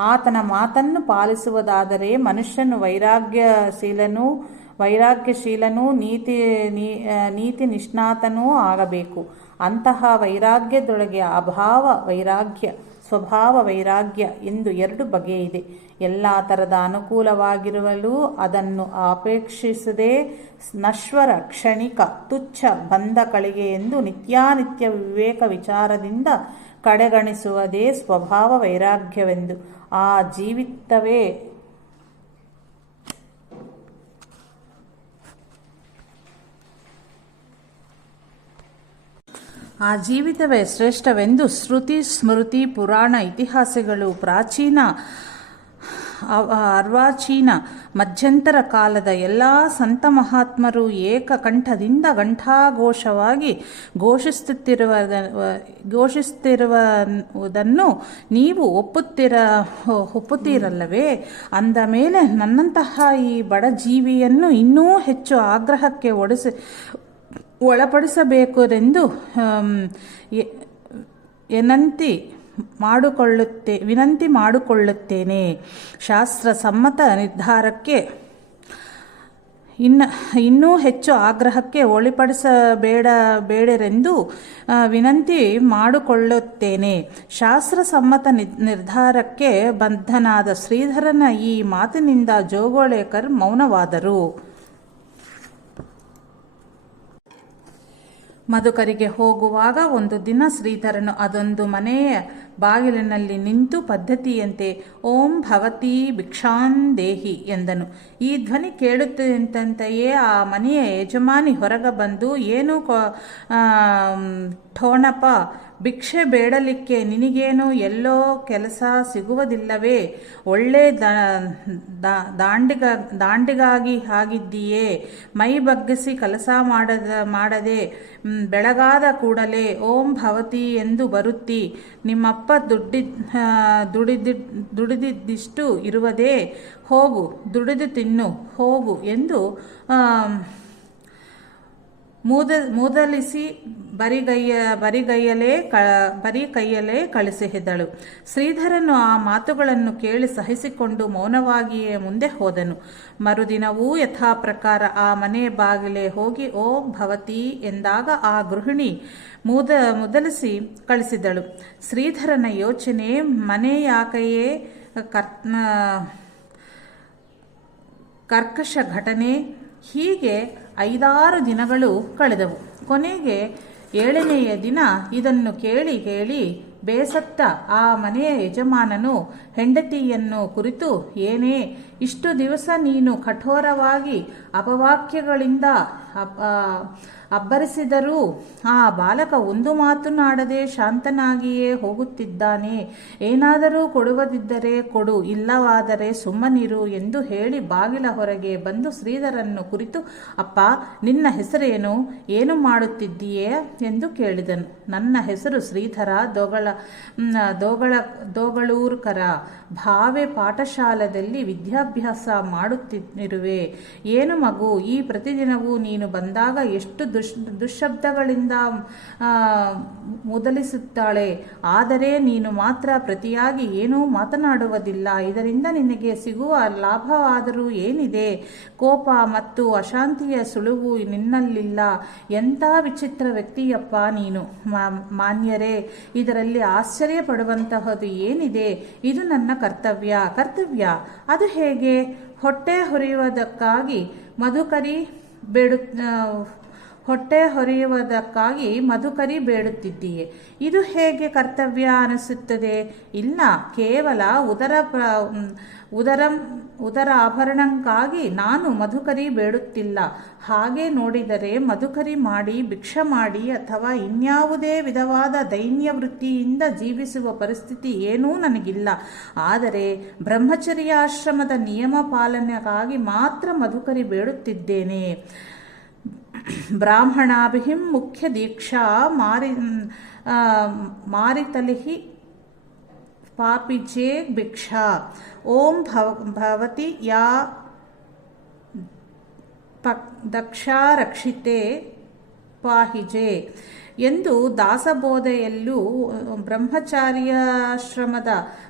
ಆತನ ಮಾತನ್ನು ಪಾಲಿಸುವುದಾದರೆ ಮನುಷ್ಯನು ವೈರಾಗ್ಯಶೀಲನೂ ನೀತಿ ನಿಷ್ಣಾತನೂ ಆಗಬೇಕು. ಅಂತಹ ವೈರಾಗ್ಯದೊಳಗೆ ಅಭಾವ ವೈರಾಗ್ಯ, ಸ್ವಭಾವ ವೈರಾಗ್ಯ ಎಂದು ಎರಡು ಬಗೆಯಿದೆ. ಎಲ್ಲ ಥರದ ಅನುಕೂಲವಾಗಿರುವಲ್ಲೂ ಅದನ್ನು ಅಪೇಕ್ಷಿಸದೆ ನಶ್ವರ, ಕ್ಷಣಿಕ, ತುಚ್ಛ, ಬಂಧ ಕಳಿಗೆ ಎಂದು ನಿತ್ಯಾನಿತ್ಯ ವಿವೇಕ ವಿಚಾರದಿಂದ ಕಡೆಗಣಿಸುವುದೇ ಸ್ವಭಾವ ವೈರಾಗ್ಯವೆಂದು. ಆ ಜೀವಿತವೇ ಶ್ರೇಷ್ಠವೆಂದು ಶ್ರುತಿ, ಸ್ಮೃತಿ, ಪುರಾಣ, ಇತಿಹಾಸಗಳು ಪ್ರಾಚೀನ ಅರ್ವಾಚೀನ ಮಧ್ಯಂತರ ಕಾಲದ ಎಲ್ಲ ಸಂತ ಮಹಾತ್ಮರು ಏಕಕಂಠದಿಂದ ಘಂಟಾಘೋಷವಾಗಿ ಘೋಷಿಸುತ್ತಿರುವುದನ್ನು ನೀವು ಒಪ್ಪುತ್ತೀರಲ್ಲವೇ? ಅಂದ ಮೇಲೆ ನನ್ನಂತಹ ಈ ಬಡ ಜೀವಿಯನ್ನು ಇನ್ನೂ ಹೆಚ್ಚು ಆಗ್ರಹಕ್ಕೆ ಒಳಪಡಿಸಬೇಕೆಂದು ವಿನಂತಿ ಮಾಡಿಕೊಳ್ಳುತ್ತೇನೆ. ಶಾಸ್ತ್ರಸಮ್ಮತ ನಿರ್ಧಾರಕ್ಕೆ ಇನ್ನೂ ಹೆಚ್ಚು ಆಗ್ರಹಕ್ಕೆ ಒಳಪಡಿಸಬೇಡರೆಂದು ವಿನಂತಿ ಮಾಡಿಕೊಳ್ಳುತ್ತೇನೆ. ಶಾಸ್ತ್ರಸಮ್ಮತ ನಿರ್ಧಾರಕ್ಕೆ ಬದ್ಧನಾದ ಶ್ರೀಧರನ ಈ ಮಾತಿನಿಂದ ಜೋಗೋಳೇಕರ್ ಮೌನವಾದರು. ಮಧುಕರಿಗೆ ಹೋಗುವಾಗ ಒಂದು ದಿನ ಶ್ರೀಧರನು ಅದೊಂದು ಮನೆಯ ಬಾಗಿಲಿನಲ್ಲಿ ನಿಂತು ಪದ್ಧತಿಯಂತೆ ಓಂ ಭವತಿ ಭಿಕ್ಷಾಂದೇಹಿ ಎಂದನು. ಈ ಧ್ವನಿ ಕೇಳುತ್ತಿದ್ದಂತೆಯೇ ಆ ಮನೆಯ ಯಜಮಾನಿ ಹೊರಗೆ ಬಂದು, ಏನು ಠೋಣಪ, ಭಿಕ್ಷೆ ಬೇಡಲಿಕ್ಕೆ ನಿನಗೇನು ಎಲ್ಲೋ ಕೆಲಸ ಸಿಗುವುದಿಲ್ಲವೇ? ಒಳ್ಳೆ ದಾಂಡಿಗಾಗಿ ಆಗಿದ್ದೀಯೇ? ಮೈ ಬಗ್ಗಿಸಿ ಕೆಲಸ ಮಾಡದೆ ಬೆಳಗಾದ ಕೂಡಲೇ ಓಂ ಭವತಿ ಎಂದು ಬರುತ್ತಿ. ನಿಮ್ಮಪ್ಪ ದುಡಿದಿದ್ದಿಷ್ಟು ಇರುವುದೇ? ಹೋಗು, ದುಡಿದು ತಿನ್ನು, ಹೋಗು ಎಂದು ಮೂದಲಿಸಿ ಬರಿ ಕೈಯಲೇ ಕಳಿಸಿದಳು. ಶ್ರೀಧರನು ಆ ಮಾತುಗಳನ್ನು ಕೇಳಿ ಸಹಿಸಿಕೊಂಡು ಮೌನವಾಗಿಯೇ ಮುಂದೆ ಹೋದನು. ಮರುದಿನವೂ ಯಥಾಪ್ರಕಾರ ಆ ಮನೆ ಬಾಗಿಲೇ ಹೋಗಿ ಓಂ ಭವತಿ ಎಂದಾಗ ಆ ಗೃಹಿಣಿ ಮೂದಲಿಸಿ ಕಳಿಸಿದಳು. ಶ್ರೀಧರನ ಯೋಚನೆ, ಮನೆಯಾಕೆಯೇ ಕರ್ಕಶ ಘಟನೆ. ಹೀಗೆ 5-6 ದಿನಗಳು ಕಳೆದವು. ಕೊನೆಗೆ 7ನೆಯ ದಿನ ಇದನ್ನು ಕೇಳಿ ಬೇಸತ್ತ ಆ ಮನೆಯ ಯಜಮಾನನು ಹೆಂಡತಿಯನ್ನು ಕುರಿತು, ಏನೇ ಇಷ್ಟು ದಿವಸ ನೀನು ಕಠೋರವಾಗಿ ಅಪವಾಕ್ಯಗಳಿಂದ ಅಬ್ಬರಿಸಿದರೂ ಆ ಬಾಲಕ ಒಂದು ಮಾತನಾಡದೆ ಶಾಂತನಾಗಿಯೇ ಹೋಗುತ್ತಿದ್ದಾನೆ. ಏನಾದರೂ ಕೊಡುವುದಿದ್ದರೆ ಕೊಡು, ಇಲ್ಲವಾದರೆ ಸುಮ್ಮನಿರು ಎಂದು ಹೇಳಿ ಬಾಗಿಲ ಹೊರಗೆ ಬಂದು ಶ್ರೀಧರನ್ನು ಕುರಿತು, ಅಪ್ಪ, ನಿನ್ನ ಹೆಸರೇನು? ಏನು ಮಾಡುತ್ತಿದ್ದೀಯೇ ಎಂದು ಕೇಳಿದನು. ನನ್ನ ಹೆಸರು ಶ್ರೀಧರ ದೋಗಳೂರ್ಕರ. ಭಾವೆ ಪಾಠಶಾಲೆಯಲ್ಲಿ ವಿದ್ಯಾಭ್ಯಾಸ ಮಾಡುತ್ತಿರುವೆ. ಏನು ಮಗು, ಈ ಪ್ರತಿದಿನವೂ ನೀನು ಬಂದಾಗ ಎಷ್ಟು ದುಶ್ಶಬ್ದಗಳಿಂದ ಮುದಲಿಸುತ್ತಾಳೆ. ಆದರೆ ನೀನು ಮಾತ್ರ ಪ್ರತಿಯಾಗಿ ಏನೂ ಮಾತನಾಡುವುದಿಲ್ಲ. ಇದರಿಂದ ನಿನಗೆ ಸಿಗುವ ಲಾಭವಾದರೂ ಏನಿದೆ? ಕೋಪ ಮತ್ತು ಅಶಾಂತಿಯ ಸುಳುವು ನಿನ್ನಲ್ಲಿಲ್ಲ. ಎಂಥ ವಿಚಿತ್ರ ವ್ಯಕ್ತಿಯಪ್ಪ ನೀನು. ಮಾನ್ಯರೇ, ಇದರಲ್ಲಿ ಆಶ್ಚರ್ಯ ಪಡುವಂತಹದ್ದು ಏನಿದೆ? ಇದು ನನ್ನ ಕರ್ತವ್ಯ. ಅದು ಹೇಗೆ? ಹೊಟ್ಟೆ ಹೊರೆಯುವುದಕ್ಕಾಗಿ ಮಧುಕರಿ ಬೇಡುತ್ತಿದ್ದೀಯೆ. ಇದು ಹೇಗೆ ಕರ್ತವ್ಯ ಅನಿಸುತ್ತದೆ? ಇಲ್ಲ, ಕೇವಲ ಉದರ ಆಭರಣಕ್ಕಾಗಿ ನಾನು ಮಧುಕರಿ ಬೇಡುತ್ತಿಲ್ಲ. ಹಾಗೆ ನೋಡಿದರೆ ಮಧುಕರಿ ಮಾಡಿ, ಭಿಕ್ಷೆ ಮಾಡಿ ಅಥವಾ ಇನ್ಯಾವುದೇ ವಿಧವಾದ ದೈನ್ಯ ವೃತ್ತಿಯಿಂದ ಜೀವಿಸುವ ಪರಿಸ್ಥಿತಿ ಏನೂ ನನಗಿಲ್ಲ. ಆದರೆ ಬ್ರಹ್ಮಚರ್ಯಾಶ್ರಮದ ನಿಯಮ ಪಾಲನೆಗಾಗಿ ಮಾತ್ರ ಮಧುಕರಿ ಬೇಡುತ್ತಿದ್ದೇನೆ. ಬ್ರಾಹ್ಮಣಾಭಿಹಿಂ ಮುಖ್ಯ ದೀಕ್ಷಾ ಮಾರಿತಲಿಹಿ ಪಾಪಿಜೆ ಭಿಕ್ಷಾ. ಓಂ ಭವತಿ ಯಾ ದಕ್ಷಾರಕ್ಷಿತೆ ಪಾಹಿಜೆ ಎಂದು ದಾಸಬೋಧೆಯಲ್ಲೂ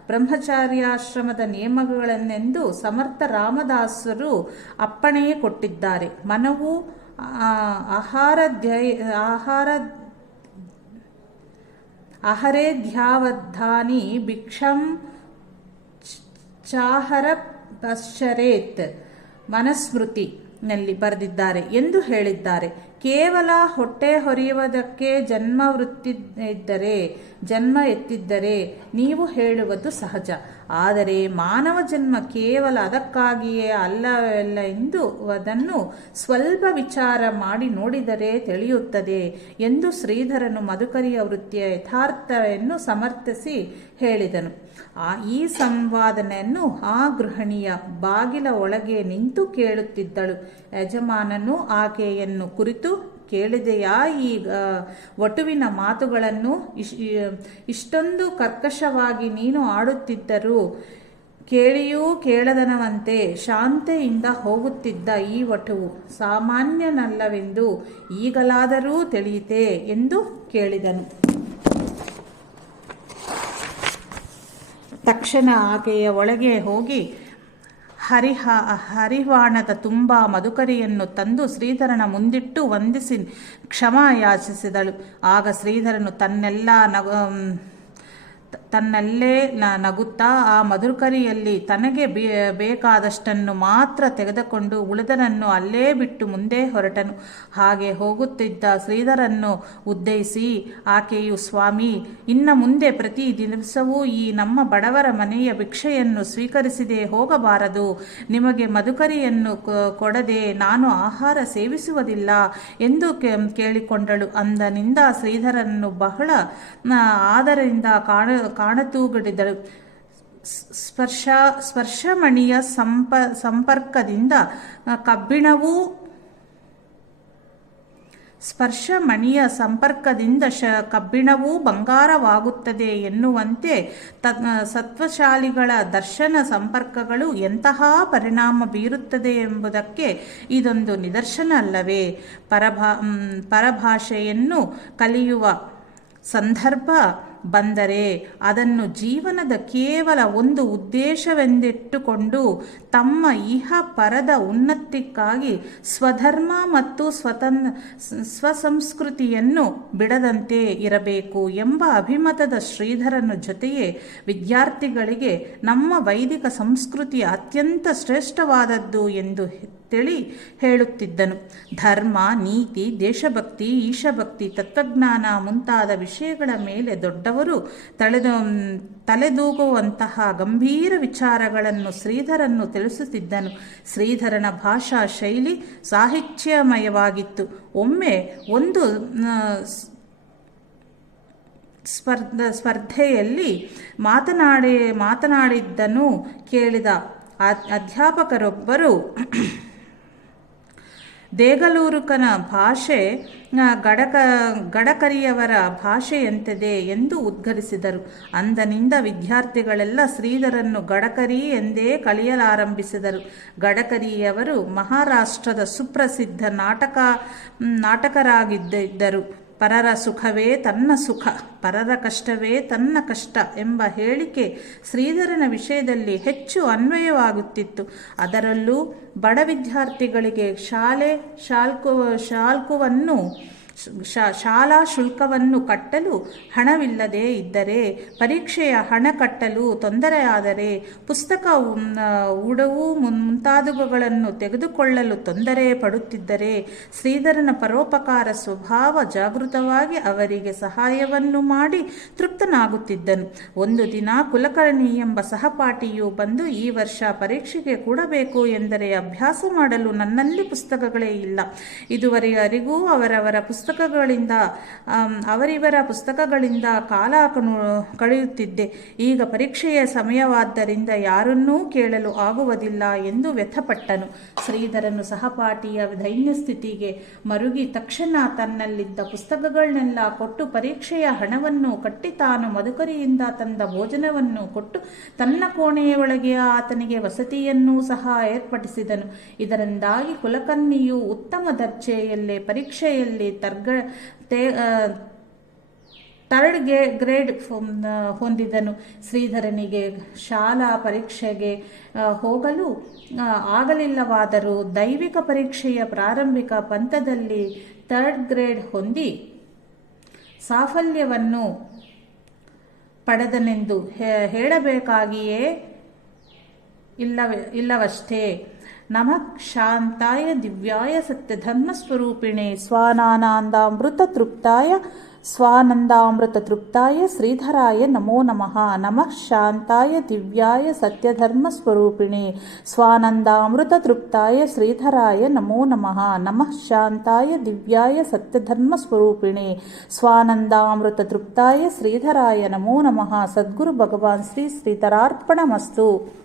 ಬ್ರಹ್ಮಚಾರ್ಯಾಶ್ರಮದ ನಿಯಮಗಳನ್ನೆಂದು ಸಮರ್ಥ ರಾಮದಾಸರು ಅಪ್ಪಣೆ ಕೊಟ್ಟಿದ್ದಾರೆ. ಮನವು ಅಹರೇಧ್ಯಾವಧಾನಿ ಭಿಕ್ಷಂ ಚಾಹರ ಪಶ್ಚರೇತ್ ಮನಸ್ಮೃತಿ ನಲ್ಲಿ ಬರೆದಿದ್ದಾರೆ ಎಂದು ಹೇಳಿದ್ದಾರೆ. ಕೇವಲ ಹೊಟ್ಟೆ ಹೊರೆಯುವುದಕ್ಕೆ ಜನ್ಮ ಎತ್ತಿದ್ದರೆ ನೀವು ಹೇಳುವುದು ಸಹಜ. ಆದರೆ ಮಾನವ ಜನ್ಮ ಕೇವಲ ಅದಕ್ಕಾಗಿಯೇ ಅಲ್ಲವಲ್ಲ ಎಂದು ಅದನ್ನು ಸ್ವಲ್ಪ ವಿಚಾರ ಮಾಡಿ ನೋಡಿದರೆ ತಿಳಿಯುತ್ತದೆ ಎಂದು ಶ್ರೀಧರನು ಮಧುಕರಿಯ ವೃತ್ತಿಯ ಯಥಾರ್ಥವನ್ನು ಸಮರ್ಥಿಸಿ ಹೇಳಿದನು. ಈ ಸಂವಾದನೆಯನ್ನು ಆ ಗೃಹಿಣಿಯ ಬಾಗಿಲ ಒಳಗೆ ನಿಂತು ಕೇಳುತ್ತಿದ್ದಳು. ಯಜಮಾನನು ಆಕೆಯನ್ನು ಕುರಿತು, ಕೇಳಿದೆಯಾ ಈ ವಟುವಿನ ಮಾತುಗಳನ್ನು? ಇಷ್ಟೊಂದು ಕರ್ಕಶವಾಗಿ ನೀನು ಆಡುತ್ತಿದ್ದರೂ ಕೇಳಿಯೂ ಕೇಳದನವಂತೆ ಶಾಂತೆಯಿಂದ ಹೋಗುತ್ತಿದ್ದ ಈ ವಟುವು ಸಾಮಾನ್ಯನಲ್ಲವೆಂದು ಈಗಲಾದರೂ ತಿಳಿಯಿತೆ ಎಂದು ಕೇಳಿದನು. ತಕ್ಷಣ ಆಕೆಯ ಒಳಗೆ ಹೋಗಿ ಹರಿವಾಣದ ತುಂಬ ಮಧುಕರಿಯನ್ನು ತಂದು ಶ್ರೀಧರನ ಮುಂದಿಟ್ಟು ವಂದಿಸಿ ಕ್ಷಮಾ ಯಾಚಿಸಿದಳು. ಆಗ ಶ್ರೀಧರನು ತನ್ನಲ್ಲೇ ನಗುತ್ತಾ ಆ ಮಧುಕರಿಯಲ್ಲಿ ತನಗೆ ಬೇಕಾದಷ್ಟನ್ನು ಮಾತ್ರ ತೆಗೆದುಕೊಂಡು ಉಳಿದನನ್ನು ಅಲ್ಲೇ ಬಿಟ್ಟು ಮುಂದೆ ಹೊರಟನು. ಹಾಗೆ ಹೋಗುತ್ತಿದ್ದ ಶ್ರೀಧರನ್ನು ಉದ್ದೇಶಿಸಿ ಆಕೆಯು, ಸ್ವಾಮಿ, ಇನ್ನು ಮುಂದೆ ಪ್ರತಿ ದಿವಸವೂ ಈ ನಮ್ಮ ಬಡವರ ಮನೆಯ ಭಿಕ್ಷೆಯನ್ನು ಸ್ವೀಕರಿಸದೆ ಹೋಗಬಾರದು. ನಿಮಗೆ ಮಧುಕರಿಯನ್ನು ಕೊಡದೆ ನಾನು ಆಹಾರ ಸೇವಿಸುವುದಿಲ್ಲ ಎಂದು ಕೇಳಿಕೊಂಡಳು. ಅಂದಿನಿಂದ ಶ್ರೀಧರನ್ನು ಬಹಳ ಆದರದಿಂದ ಕಾಣತೂಗಡಿದಳು. ಸ್ಪರ್ಶಮಣಿಯ ಸಂಪರ್ಕದಿಂದ ಕಬ್ಬಿಣವೂ ಬಂಗಾರವಾಗುತ್ತದೆ ಎನ್ನುವಂತೆ ಸತ್ವಶಾಲಿಗಳ ದರ್ಶನ ಸಂಪರ್ಕಗಳು ಎಂತಹ ಪರಿಣಾಮ ಬೀರುತ್ತದೆ ಎಂಬುದಕ್ಕೆ ಇದೊಂದು ನಿದರ್ಶನ ಅಲ್ಲವೇ? ಪರಭಾಷೆಯನ್ನು ಕಲಿಯುವ ಸಂದರ್ಭ ಬಂದರೆ ಅದನ್ನು ಜೀವನದ ಕೇವಲ ಒಂದು ಉದ್ದೇಶವೆಂದಿಟ್ಟುಕೊಂಡು ತಮ್ಮ ಇಹ ಪರದ ಉನ್ನತಿಗಾಗಿ ಸ್ವಧರ್ಮ ಮತ್ತು ಸ್ವಸಂಸ್ಕೃತಿಯನ್ನು ಬಿಡದಂತೆ ಇರಬೇಕು ಎಂಬ ಅಭಿಮತದ ಶ್ರೀಧರನ ಜೊತೆಯೇ ವಿದ್ಯಾರ್ಥಿಗಳಿಗೆ ನಮ್ಮ ವೈದಿಕ ಸಂಸ್ಕೃತಿ ಅತ್ಯಂತ ಶ್ರೇಷ್ಠವಾದದ್ದು ಎಂದು ತಿಳಿ ಹೇಳುತ್ತಿದ್ದನು. ಧರ್ಮ, ನೀತಿ, ದೇಶಭಕ್ತಿ, ಈಶಭಕ್ತಿ, ತತ್ವಜ್ಞಾನ ಮುಂತಾದ ವಿಷಯಗಳ ಮೇಲೆ ದೊಡ್ಡವರು ತಲೆದೂಗುವಂತಹ ಗಂಭೀರ ವಿಚಾರಗಳನ್ನು ಶ್ರೀಧರನ್ನು ತಿಳಿಸುತ್ತಿದ್ದನು. ಶ್ರೀಧರನ ಭಾಷಾ ಶೈಲಿ ಸಾಹಿತ್ಯಮಯವಾಗಿತ್ತು. ಒಮ್ಮೆ ಒಂದು ಸ್ಪರ್ಧೆಯಲ್ಲಿ ಮಾತನಾಡಿದ್ದನ್ನು ಕೇಳಿದ ಅಧ್ಯಾಪಕರೊಬ್ಬರು, ದೇಗಲೂರುಕನ ಭಾಷೆ ಗಡಕರಿಯವರ ಭಾಷೆಯಂತಿದೆ ಎಂದು ಉದ್ಗರಿಸಿದರು. ಅಂದಿನಿಂದ ವಿದ್ಯಾರ್ಥಿಗಳೆಲ್ಲ ಶ್ರೀಧರನ್ನು ಗಡಕರಿ ಎಂದೇ ಕರೆಯಲಾರಂಭಿಸಿದರು. ಗಡಕರಿಯವರು ಮಹಾರಾಷ್ಟ್ರದ ಸುಪ್ರಸಿದ್ಧ ನಾಟಕರಾಗಿದ್ದರು. ಪರರ ಸುಖವೇ ತನ್ನ ಸುಖ, ಪರರ ಕಷ್ಟವೇ ತನ್ನ ಕಷ್ಟ ಎಂಬ ಹೇಳಿಕೆ ಶ್ರೀಧರನ ವಿಷಯದಲ್ಲಿ ಹೆಚ್ಚು ಅನ್ವಯವಾಗುತ್ತಿತ್ತು. ಅದರಲ್ಲೂ ಬಡ ವಿದ್ಯಾರ್ಥಿಗಳಿಗೆ ಶಾಲಾ ಶುಲ್ಕವನ್ನು ಕಟ್ಟಲು ಹಣವಿಲ್ಲದೆ ಇದ್ದರೆ, ಪರೀಕ್ಷೆಯ ಹಣ ಕಟ್ಟಲು ತೊಂದರೆಯಾದರೆ, ಪುಸ್ತಕ ಉಡವು ಮುಂತಾದವುಗಳನ್ನು ತೆಗೆದುಕೊಳ್ಳಲು ತೊಂದರೆ ಪಡುತ್ತಿದ್ದರೆ ಶ್ರೀಧರನ ಪರೋಪಕಾರ ಸ್ವಭಾವ ಜಾಗೃತವಾಗಿ ಅವರಿಗೆ ಸಹಾಯವನ್ನು ಮಾಡಿ ತೃಪ್ತನಾಗುತ್ತಿದ್ದನು. ಒಂದು ದಿನ ಕುಲಕರ್ಣಿ ಎಂಬ ಸಹಪಾಠಿಯು ಬಂದು, ಈ ವರ್ಷ ಪರೀಕ್ಷೆಗೆ ಕೊಡಬೇಕು ಎಂದರೆ ಅಭ್ಯಾಸ ಮಾಡಲು ನನ್ನಲ್ಲಿ ಪುಸ್ತಕಗಳೇ ಇಲ್ಲ. ಇದುವರೆಗೂ ಅವರಿವರ ಪುಸ್ತಕಗಳಿಂದ ಕಾಲ ಕಳೆಯುತ್ತಿದ್ದೆ. ಈಗ ಪರೀಕ್ಷೆಯ ಸಮಯವಾದ್ದರಿಂದ ಯಾರನ್ನೂ ಕೇಳಲು ಆಗುವುದಿಲ್ಲ ಎಂದು ವ್ಯಥಪಟ್ಟನು. ಶ್ರೀಧರನು ಸಹಪಾಠಿಯ ದೈನ್ಯ ಸ್ಥಿತಿಗೆ ಮರುಗಿ ತಕ್ಷಣ ತನ್ನಲ್ಲಿದ್ದ ಪುಸ್ತಕಗಳನ್ನೆಲ್ಲ ಕೊಟ್ಟು ಪರೀಕ್ಷೆಯ ಹಣವನ್ನು ಕಟ್ಟಿ ತಾನು ಮಧುಕರಿಯಿಂದ ತಂದ ಭೋಜನವನ್ನು ಕೊಟ್ಟು ತನ್ನ ಕೋಣೆಯೊಳಗೆ ಆತನಿಗೆ ವಸತಿಯನ್ನೂ ಸಹ ಏರ್ಪಡಿಸಿದನು. ಇದರಿಂದಾಗಿ ಕುಲಕರ್ಣಿಯು ಉತ್ತಮ ದರ್ಜೆಯಲ್ಲೇ ಪರೀಕ್ಷೆಯಲ್ಲಿ ಥರ್ಡ್ ಗ್ರೇಡ್ ಹೊಂದಿದನು. ಶ್ರೀಧರನಿಗೆ ಶಾಲಾ ಪರೀಕ್ಷೆಗೆ ಹೋಗಲು ಆಗಲಿಲ್ಲವಾದರೂ ದೈವಿಕ ಪರೀಕ್ಷೆಯ ಪ್ರಾರಂಭಿಕ ಹಂತದಲ್ಲಿ ಥರ್ಡ್ ಗ್ರೇಡ್ ಹೊಂದಿ ಸಾಫಲ್ಯವನ್ನು ಪಡೆದನೆಂದು ಹೇಳಬೇಕಾಗಿಯೇ ಇಲ್ಲವಷ್ಟೇ. ನಮಃ ಶಾಂತಾಯ ದಿವ್ಯಾಯ ಸತ್ಯಧರ್ಮಸ್ವರೂಪಿಣೆ ಸ್ವಾನಂದಾಮೃತತೃಪ್ತಾಯ ಶ್ರೀಧರಾಯ ನಮೋ ನಮಃ. ನಮಃ ಶಾಂತಾಯ ದಿವ್ಯಾಯ ಸತ್ಯಧರ್ಮಸ್ವರೂಪಿಣೆ ಸ್ವಾನಂದಾಮೃತತೃಪ್ತಾಯ ಶ್ರೀಧರಾಯ ನಮೋ ನಮಃ. ನಮಃ ಶಾಂತಾಯ ದಿವ್ಯಾಯ ಸತ್ಯಧರ್ಮಸ್ವರೂಪಿಣೆ ಸ್ವಾನಂದಾಮೃತತೃಪ್ತಾಯ ಶ್ರೀಧರಾಯ ನಮೋ ನಮಃ. ಸದ್ಗುರು ಭಗವಾನ್ ಶ್ರೀ ಶ್ರೀಧರಾರ್ಪಣಮಸ್ತು.